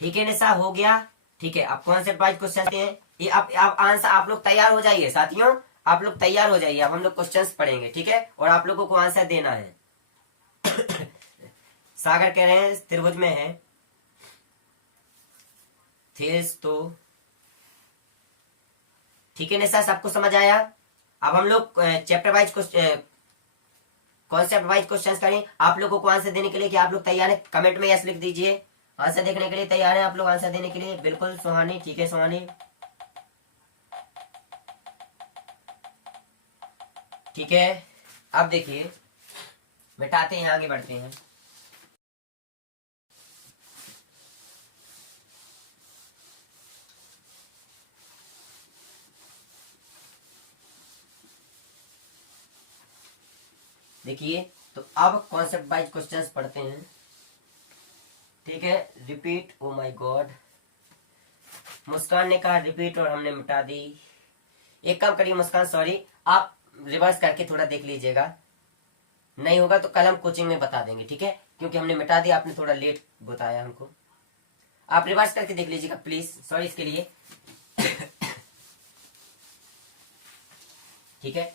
ठीक है निशा, हो गया, ठीक है। अब कॉन्सेप्ट वाइज क्वेश्चन हैं ये। आप आंसर आप लोग तैयार हो जाइए साथियों, आप लोग तैयार हो जाइए। अब हम लोग क्वेश्चंस पढ़ेंगे, ठीक है, और आप लोगों को आंसर देना है। सागर कह रहे हैं त्रिभुज में है थेस, तो ठीक है निशा, सबको समझ आया? अब हम लोग chapter wise concept wise questions करें। आप लोगों को आंसर देने के लिए क्या आप लोग तैयार है? कमेंट में यस लिख दीजिए। आंसर देखने के लिए तैयार है आप लोग? आंसर देने के लिए बिल्कुल सुहानी, ठीक है सुहानी, ठीक है। अब देखिए, मिटाते हैं, आगे बढ़ते हैं। देखिए, तो अब कॉन्सेप्ट वाइज क्वेश्चंस पढ़ते हैं, ठीक है। रिपीट, ओ माय गॉड, मुस्कान ने कहा रिपीट और हमने मिटा दी। एक काम करिए मुस्कान, सॉरी, आप रिवर्स करके थोड़ा देख लीजिएगा, नहीं होगा तो कल हम कोचिंग में बता देंगे, ठीक है, क्योंकि हमने मिटा दिया, आपने थोड़ा लेट बताया हमको। आप रिवर्स करके देख लीजिएगा प्लीज, सॉरी इसके लिए, ठीक है।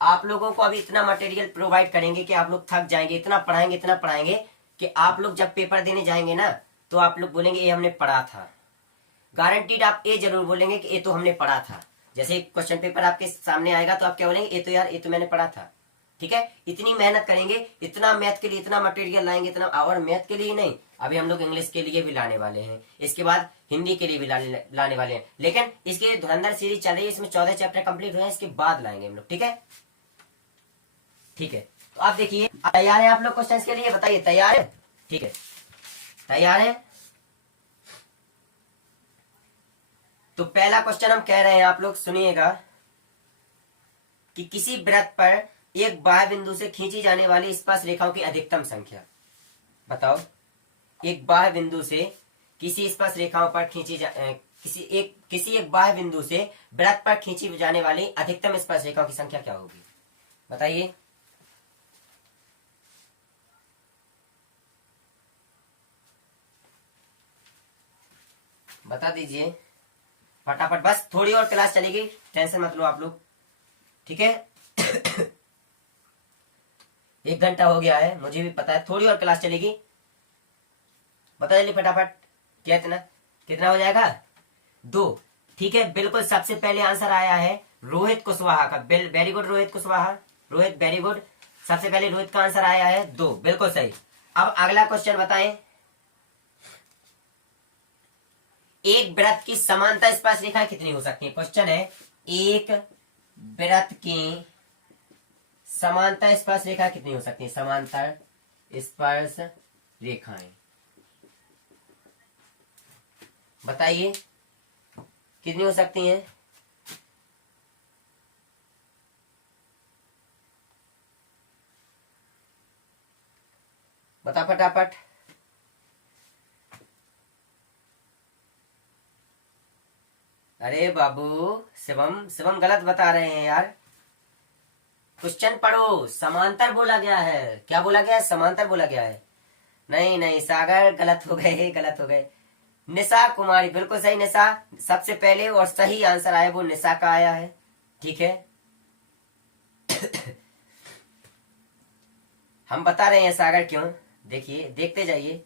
आप लोगों को अभी इतना मटेरियल प्रोवाइड करेंगे कि आप लोग थक जाएंगे। इतना पढ़ाएंगे कि आप लोग जब पेपर देने जाएंगे ना, तो आप लोग बोलेंगे ये हमने पढ़ा था। गारंटीड आप ये जरूर बोलेंगे कि ये तो हमने पढ़ा था। जैसे क्वेश्चन पेपर आपके सामने आएगा तो आप क्या बोलेंगे, ये तो यार ये तो मैंने पढ़ा था, ठीक है। इतनी मेहनत करेंगे, इतना मैथ के लिए इतना मटेरियल लाएंगे, इतना, और मैथ के लिए नहीं, अभी हम लोग इंग्लिश के लिए भी लाने वाले हैं, इसके बाद हिंदी के लिए भी लाने वाले हैं। लेकिन इसके धुरंधर सीरीज चल रही है, इसमें 14 चैप्टर कंप्लीट हुए हैं, इसके बाद लाएंगे हम लोग, ठीक है, ठीक है। तो आप देखिए, तैयार है आप लोग क्वेश्चंस के लिए? बताइए तैयार है? ठीक है, तैयार है? तो पहला क्वेश्चन हम कह रहे हैं, आप लोग सुनिएगा, कि किसी वृत्त पर एक बाह्य बिंदु से खींची जाने वाली स्पर्श रेखाओं की अधिकतम संख्या बताओ। एक बाह्य बिंदु से किसी स्पर्श रेखाओं पर किसी एक बाह्य बिंदु से वृत्त पर खींची जाने वाली अधिकतम स्पर्श रेखाओं की संख्या क्या होगी? बताइए। बता दीजिए फटाफट, बस थोड़ी और क्लास चलेगी, टेंशन मत लो आप लोग, ठीक है। 1 घंटा हो गया है, मुझे भी पता है, थोड़ी और क्लास चलेगी, बता जल्दी फटाफट। कितना हो जाएगा? 2, ठीक है। बिल्कुल सबसे पहले आंसर आया है रोहित कुशवाहा का, very good Rohit Kushwaha, Rohit very good. सबसे पहले रोहित का आंसर आया है 2, बिल्कुल सही। अब अगला क्वेश्चन बताएं, एक वृत्त की समांतर स्पर्श रेखा कितनी हो सकती है? क्वेश्चन है, एक वृत्त की समांतर स्पर्श रेखा कितनी हो सकती है? समांतर स्पर्श रेखाएं बताइए कितनी हो सकती हैं? बता फटाफट। अरे बाबू, शिवम शिवम गलत बता रहे हैं यार। क्वेश्चन पढ़ो। समांतर बोला गया है। क्या बोला गया है? समांतर बोला गया है। नहीं नहीं सागर, गलत हो गए, गलत हो गए। निशा कुमारी, बिल्कुल सही निशा। सबसे पहले और सही आंसर आया वो निशा का आया है। ठीक है हम बता रहे हैं सागर क्यों, देखिए देखते जाइए।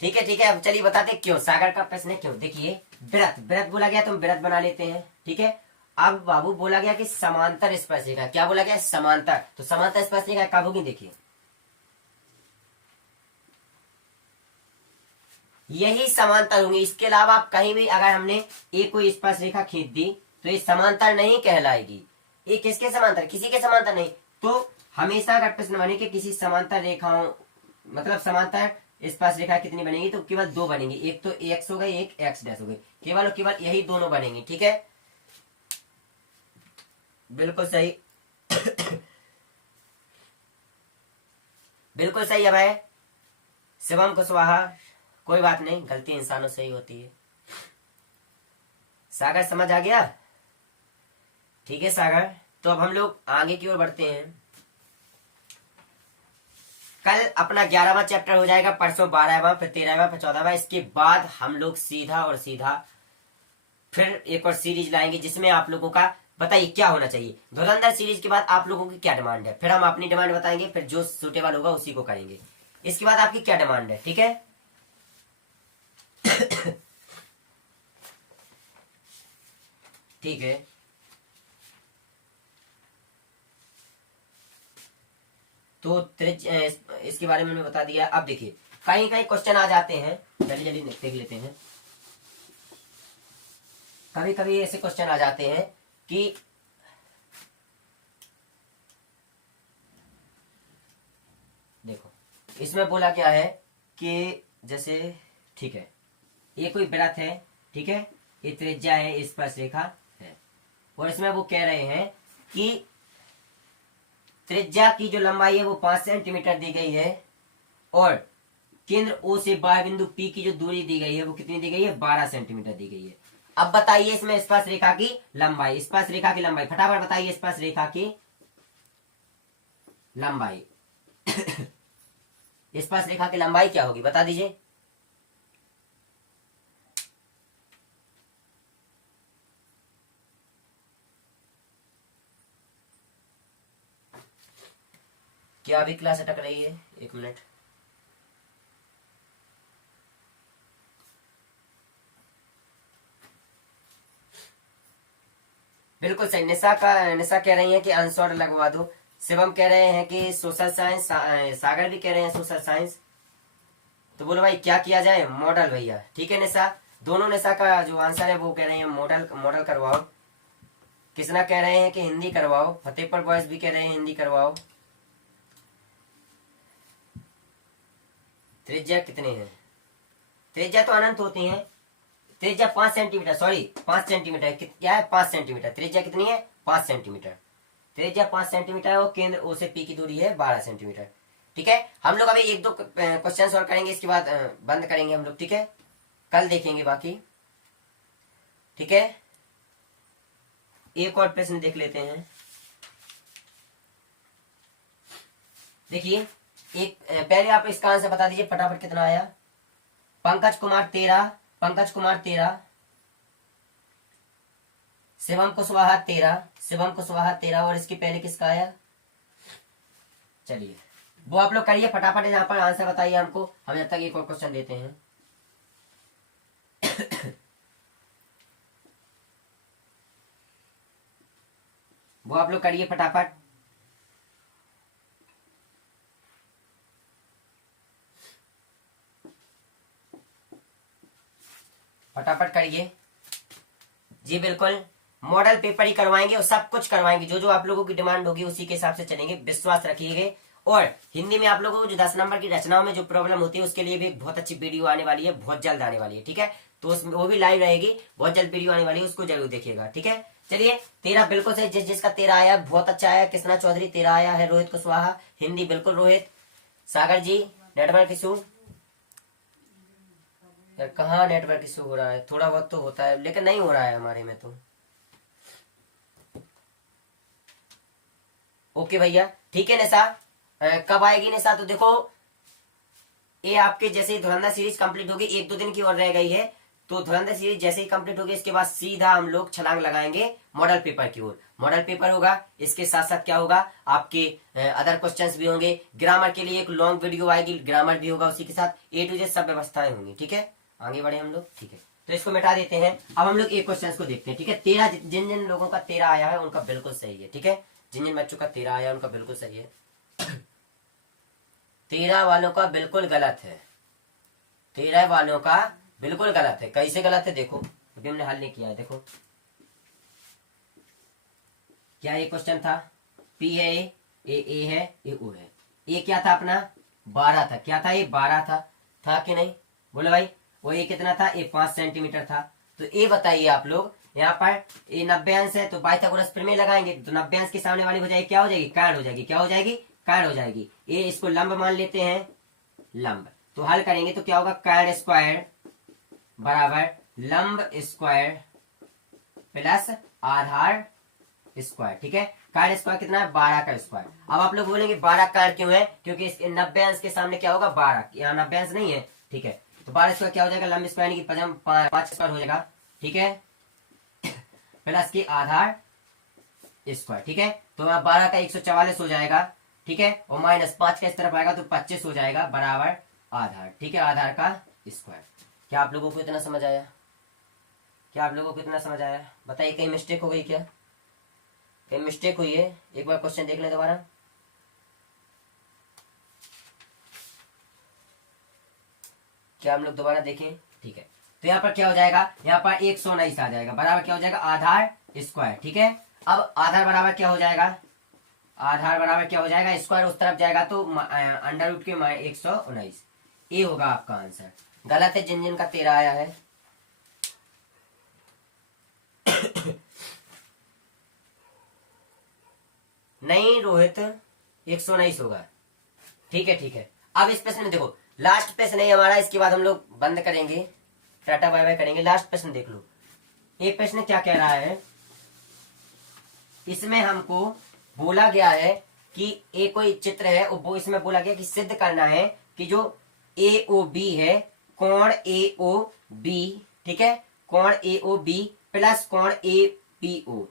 ठीक है ठीक है, अब चलिए बताते क्यों। सागर का प्रश्न है क्यों। देखिए वृत्त, वृत्त बोला गया तो हम वृत्त बना लेते हैं। ठीक है, अब बाबू बोला गया कि समांतर स्पर्श रेखा। क्या बोला गया? समांतर। तो समांतर स्पर्श रेखा कब होगी? देखिए यही समांतर होंगी। इसके अलावा आप कहीं भी अगर हमने एक कोई स्पर्श रेखा खींच दी तो ये समांतर नहीं कहलाएगी। ये किसके समांतर? किसी के समांतर नहीं। तो हमेशा अगर प्रश्न बने कि किसी समांतर रेखाओं मतलब समांतर स्पर्श रेखा कितनी बनेगी, तो केवल दो बनेंगी। एक तो एक्स हो गई, एक एक्स डैश हो गई। केवल और केवल यही दोनों बनेंगी। ठीक है, बिल्कुल सही बिल्कुल सही है भाई शिवम कुशवाहा। कोई बात नहीं, गलती इंसानों से ही होती है। सागर समझ आ गया? ठीक है सागर, तो अब हम लोग आगे की ओर बढ़ते हैं। कल अपना 11वां चैप्टर हो जाएगा, परसों 12वां, फिर 13वां, फिर 14वां। इसके बाद हम लोग सीधा और सीधा फिर एक और सीरीज लाएंगे जिसमें आप लोगों का बताइए क्या होना चाहिए। धुरंधर सीरीज के बाद आप लोगों की क्या डिमांड है, फिर हम अपनी डिमांड बताएंगे, फिर जो सूटेबल होगा उसी को करेंगे। इसके बाद आपकी क्या डिमांड है? ठीक है ठीक है, तो इसके बारे में मैंने बता दिया। अब देखिए कहीं कहीं क्वेश्चन आ जाते हैं, जल्दी जल्दी देख लेते हैं। कभी कभी ऐसे क्वेश्चन आ जाते हैं कि देखो इसमें बोला क्या है कि जैसे ठीक है ये कोई वृत्त है, ठीक है, ये त्रिज्या है, स्पर्श रेखा है, और इसमें वो कह रहे हैं कि त्रिज्या की जो लंबाई है वो 5 सेंटीमीटर दी गई है, और केंद्र ओ से बाह्य बिंदु पी की जो दूरी दी गई है वो कितनी दी गई है? 12 सेंटीमीटर दी गई है। अब बताइए इसमें स्पर्श रेखा की लंबाई, स्पर्श रेखा की लंबाई फटाफट बताइए। स्पर्श रेखा की लंबाई स्पर्श रेखा की लंबाई क्या होगी बता दीजिए। क्या अभी क्लास अटक रही है? एक मिनट। बिल्कुल सही। निशा कह रही है कि आंसर लगवा दो। शिवम कह रहे हैं कि सोशल साइंस, सागर भी कह रहे हैं सोशल साइंस। तो बोलो भाई क्या किया जाए? मॉडल भैया। ठीक है निशा, दोनों निशा का जो आंसर है वो कह रहे हैं मॉडल, मॉडल करवाओ। किसना कह रहे हैं कि हिंदी करवाओ। फतेहपुर बॉयज भी कह रहे हैं हिंदी करवाओ। त्रिज्या कितनी है? त्रिज्या तो अनंत होती है। त्रिज्या 5 सेंटीमीटर, सॉरी 5 सेंटीमीटर। क्या है? 5 सेंटीमीटर। त्रिज्या कितनी है? 5 सेंटीमीटर। त्रिज्या 5 सेंटीमीटर है और केंद्र ओ से पी की दूरी है 12 सेंटीमीटर। ठीक है, हम लोग अभी एक दो क्वेश्चन सॉल्व करेंगे, इसके बाद बंद करेंगे हम लोग। ठीक है, कल देखेंगे बाकी। ठीक है, एक और प्रश्न देख लेते हैं। देखिए एक पहले आप इसका आंसर बता दीजिए फटाफट कितना आया। पंकज कुमार 13, पंकज कुमार 13, शिवम कुशवाहा 13, शिवम कुशवाहा 13, और इसके पहले किसका आया? चलिए वो आप लोग करिए फटाफट, यहाँ पर आंसर बताइए हमको। हम जब तक एक और क्वेश्चन देते हैं। वो आप लोग करिए फटाफट। फटाफट करिए। जी बिल्कुल, मॉडल पेपर ही करवाएंगे और सब कुछ करवाएंगे, जो जो आप लोगों की डिमांड होगी उसी के हिसाब से चलेंगे, विश्वास रखिएगा। और हिंदी में आप लोगों को जो 10 नंबर की रचनाओं में जो प्रॉब्लम होती है उसके लिए भी बहुत अच्छी वीडियो आने वाली है, बहुत जल्द आने वाली है, ठीक है। तो उसमें वो भी लाइव रहेगी, बहुत जल्द वीडियो आने वाली है, उसको जरूर देखिएगा, ठीक है। चलिए 13 बिल्कुल सही, जिसका 13 आया बहुत अच्छा आया। कृष्णा चौधरी 13 आया है, रोहित कुशवाहा हिंदी बिल्कुल रोहित। सागर जी नेटवर्क इशू, यार कहाँ नेटवर्क इशू हो रहा है, थोड़ा बहुत तो होता है लेकिन नहीं हो रहा है हमारे में तो। ओके भैया ठीक है। निशा कब आएगी निशा? तो देखो ये आपके जैसे ही धुरंधर सीरीज कंप्लीट होगी, 1-2 दिन की और रह गई है, तो धुरंधर सीरीज जैसे ही कंप्लीट होगी इसके बाद सीधा हम लोग छलांग लगाएंगे मॉडल पेपर की ओर। मॉडल पेपर होगा, इसके साथ साथ क्या होगा, आपके अदर क्वेश्चंस भी होंगे, ग्रामर के लिए एक लॉन्ग वीडियो आएगी, ग्रामर भी होगा, उसी के साथ A to Z सब व्यवस्थाएं होंगी, ठीक है। आगे बढ़े हम लोग, ठीक है। तो इसको मिटा देते हैं, अब हम लोग एक क्वेश्चन को देखते हैं, ठीक है। 13 जिन जिन लोगों का 13 आया है उनका बिल्कुल सही है, ठीक है। जिन जिन बच्चों का 13 आया उनका बिल्कुल सही है, 13 वालों का बिल्कुल गलत है, 13 वालों का बिल्कुल गलत है। कैसे गलत है देखो, अभी हमने हल नहीं किया है, देखो क्या ये क्वेश्चन था, P है A है A O है, ये क्या था अपना 12 था, क्या था ये 12 था कि नहीं, बोले भाई। वो ये कितना था, ये 5 सेंटीमीटर था। तो ये बताइए आप लोग, यहाँ पर ये 90 अंश है तो पाइथागोरस प्रमेय लगाएंगे, तो 90 अंश के सामने वाली हो जाएगी क्या हो जाएगी, काट हो जाएगी, क्या हो जाएगी, काट हो जाएगी। ये इसको लंब मान लेते हैं, लंब। तो हल करेंगे तो क्या होगा, काट स्क्वायर बराबर लंब स्क्वायर प्लस आधार स्क्वायर, ठीक है। काट स्क्वायर कितना है, 12 का स्क्वायर। अब आप लोग बोलेंगे 12 काट क्यों है, क्योंकि इस 90 अंश के सामने क्या होगा 12, यहाँ 90 अंश नहीं है, ठीक है। तो 12 स्क्वायर क्या हो जाएगा, लंब स्क्वायर की 5 स्क्वायर हो जाएगा, ठीक है, प्लस की आधार स्क्वायर, ठीक है। तो 12 का 144 हो जाएगा, ठीक है, और माइनस 5 का इस तरफ आएगा तो 25 हो जाएगा बराबर आधार, ठीक है, आधार का स्क्वायर। क्या आप लोगों को इतना समझ आया, क्या आप लोगों को इतना समझ आया, बताइए कहीं मिस्टेक हो गई क्या, कहीं मिस्टेक हुई है, एक बार क्वेश्चन देख लें दोबारा। क्या हम लोग दोबारा देखें, ठीक है। तो यहाँ पर क्या हो जाएगा, यहाँ पर 119 आ जाएगा, बराबर क्या हो जाएगा आधार स्क्वायर, ठीक है। अब आधार बराबर क्या हो जाएगा, आधार बराबर क्या हो जाएगा, स्क्वायर उस तरफ जाएगा तो अंडर रूट के 119, ये होगा आपका आंसर। गलत है जिन जिन का 13 आया है। नहीं रोहित 119 होगा, ठीक है, ठीक है। अब इस प्रश्न में देखो, लास्ट प्रश्न है हमारा, इसके बाद हम लोग बंद करेंगे, टाटा बाय बाय करेंगे। लास्ट प्रश्न देख लो, ये प्रश्न क्या कह रहा है, इसमें हमको बोला गया है कि एक कोई चित्र है, वो इसमें बोला गया कि सिद्ध करना है कि जो AOB है, कोण AOB, ठीक है, कोण AOB प्लस कोण APO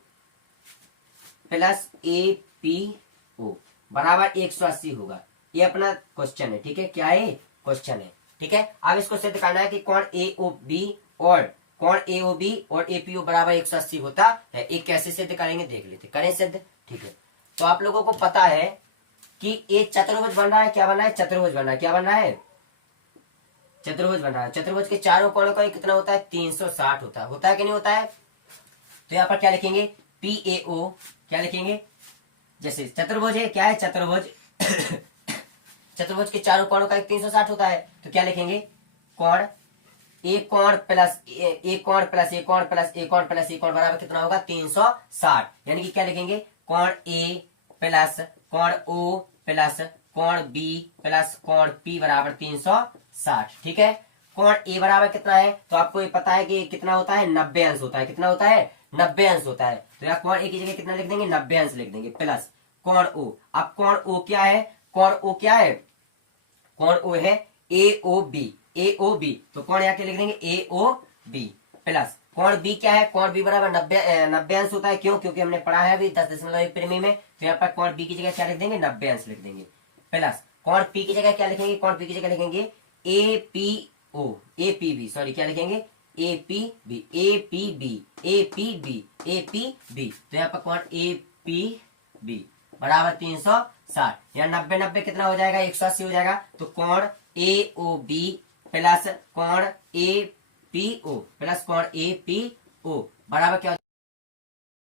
प्लस APO बराबर 180 होगा। ये अपना क्वेश्चन है, ठीक है, क्या है क्वेश्चन है, ठीक है। अब इसको सिद्ध करना है कि कोण AOB और कोण AOB और APO बराबर 180 होता है। ये कैसे सिद्ध करेंगे देख लेते, करें सिद्ध, ठीक है। तो आप लोगों को पता है कि एक चतुर्भुज बन रहा है, क्या बन रहा है, चतुर्भुज बन रहा है, क्या बन रहा है, चतुर्भुज बन रहा है। चतुर्भुज के चारों कोणों का कितना होता है, 360 होता है कि नहीं होता है। तो यहाँ पर क्या लिखेंगे, PAO, क्या लिखेंगे, जैसे चतुर्भुज है, क्या है चतुर्भुज, चतुर्भुज के चारों कोणों का 360 होता है, तो क्या लिखेंगे, कोण एक कोण प्लस एक कोण प्लस एक कोण प्लस एक कोण प्लस एक कोण बराबर कितना होगा, 360। यानी कि क्या लिखेंगे, कोण A प्लस कोण O प्लस कोण B प्लस कोण P बराबर 360, ठीक है। कोण A बराबर कितना है, तो आपको ये पता है कि कितना होता है, 90 अंश होता है, कितना होता है, 90 अंश होता है। तो यहाँ कोण A की जगह कितना लिख देंगे, 90 अंश लिख देंगे, प्लस कोण O। अब कोण O क्या है, कोण O क्या है, कोण O है AOB, AOB, तो कोण यहाँ के लिख देंगे AOB प्लस कोण B क्या है, कोण B बराबर 90 अंश होता है, क्यों, क्योंकि हमने पढ़ा है अभी 10.1 प्रेमी में। तो यहाँ पर कोण B की जगह क्या लिख देंगे, 90 अंश लिख देंगे, प्लस कोण P की जगह क्या लिखेंगे, कोण P की जगह लिखेंगे APO, APB, सॉरी क्या लिखेंगे, APB, APB, APB, APB। तो यहाँ पर कोण APB बराबर 360, या 90 कितना हो जाएगा, 180 हो जाएगा। तो कोण AOB प्लस कोण APO प्लस कोण APO ओ बराबर क्या हो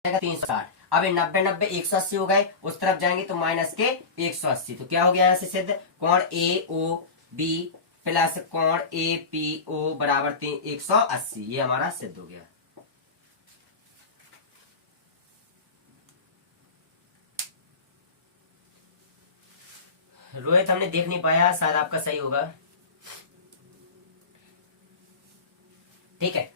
जाएगा 360। अब 90 90 180 हो गए, उस तरफ जाएंगे तो माइनस के 180। तो क्या हो गया यहाँ से सिद्ध, कोण ए ओ बी प्लस कोण ए पी ओ बराबर 180। ये हमारा सिद्ध हो गया। रोहित हमने देख नहीं पाया, शायद आपका सही होगा। ठीक है,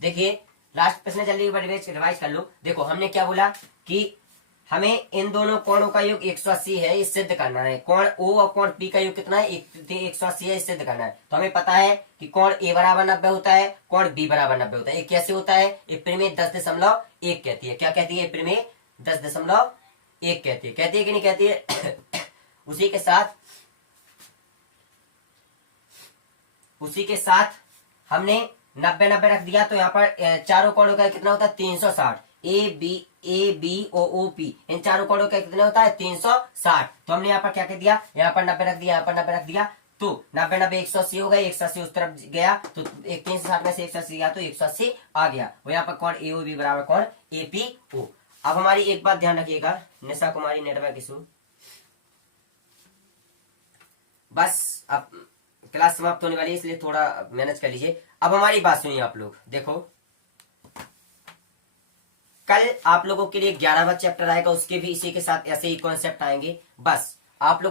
देखिए लास्ट प्रश्न जल्दी रिवाइज कर लो। देखो हमने क्या बोला कि हमें इन दोनों कोणों का योग 180 है, इस सिद्ध करना है। कोण ओ और कोण पी का योग कितना है, 180 है, इस सिद्ध करना है। तो हमें पता है कि कोण ए बराबर 90 होता है, कोण बी बराबर 90 होता है। ये कैसे होता है, अप्रैल में 10.1 कहती है। क्या कहती है, अप्रैल में 10.1 कहती है। कहती है कि नहीं कहती है? उसी के साथ हमने 90 90 रख दिया, तो यहाँ पर चारों कोणों का कितना होता है 360। ए बी ओ पी, इन चारों कोणों का कितना होता है 360। तो हमने यहाँ पर क्या कर दिया, यहाँ पर 90 रख दिया, यहाँ पर 90 रख दिया। तो 90 90 180 हो गए, 180 उस तरफ गया तो 360 में से 180 गया तो 180 आ गया। वो यहाँ पर कोण ए ओ बी बराबर कोण ए पी ओ। अब हमारी एक बात ध्यान रखिएगा, निशा कुमारी नेटवर्क इशू, बस अब क्लास समाप्त होने वाली है, इसलिए थोड़ा मैनेज कर लीजिए। अब हमारी बात सुनिए आप लोग। देखो कल आप लोगों के लिए 11वां चैप्टर आएगा, उसके भी इसी के साथ ऐसे ही कॉन्सेप्ट आएंगे। बस आप लोगों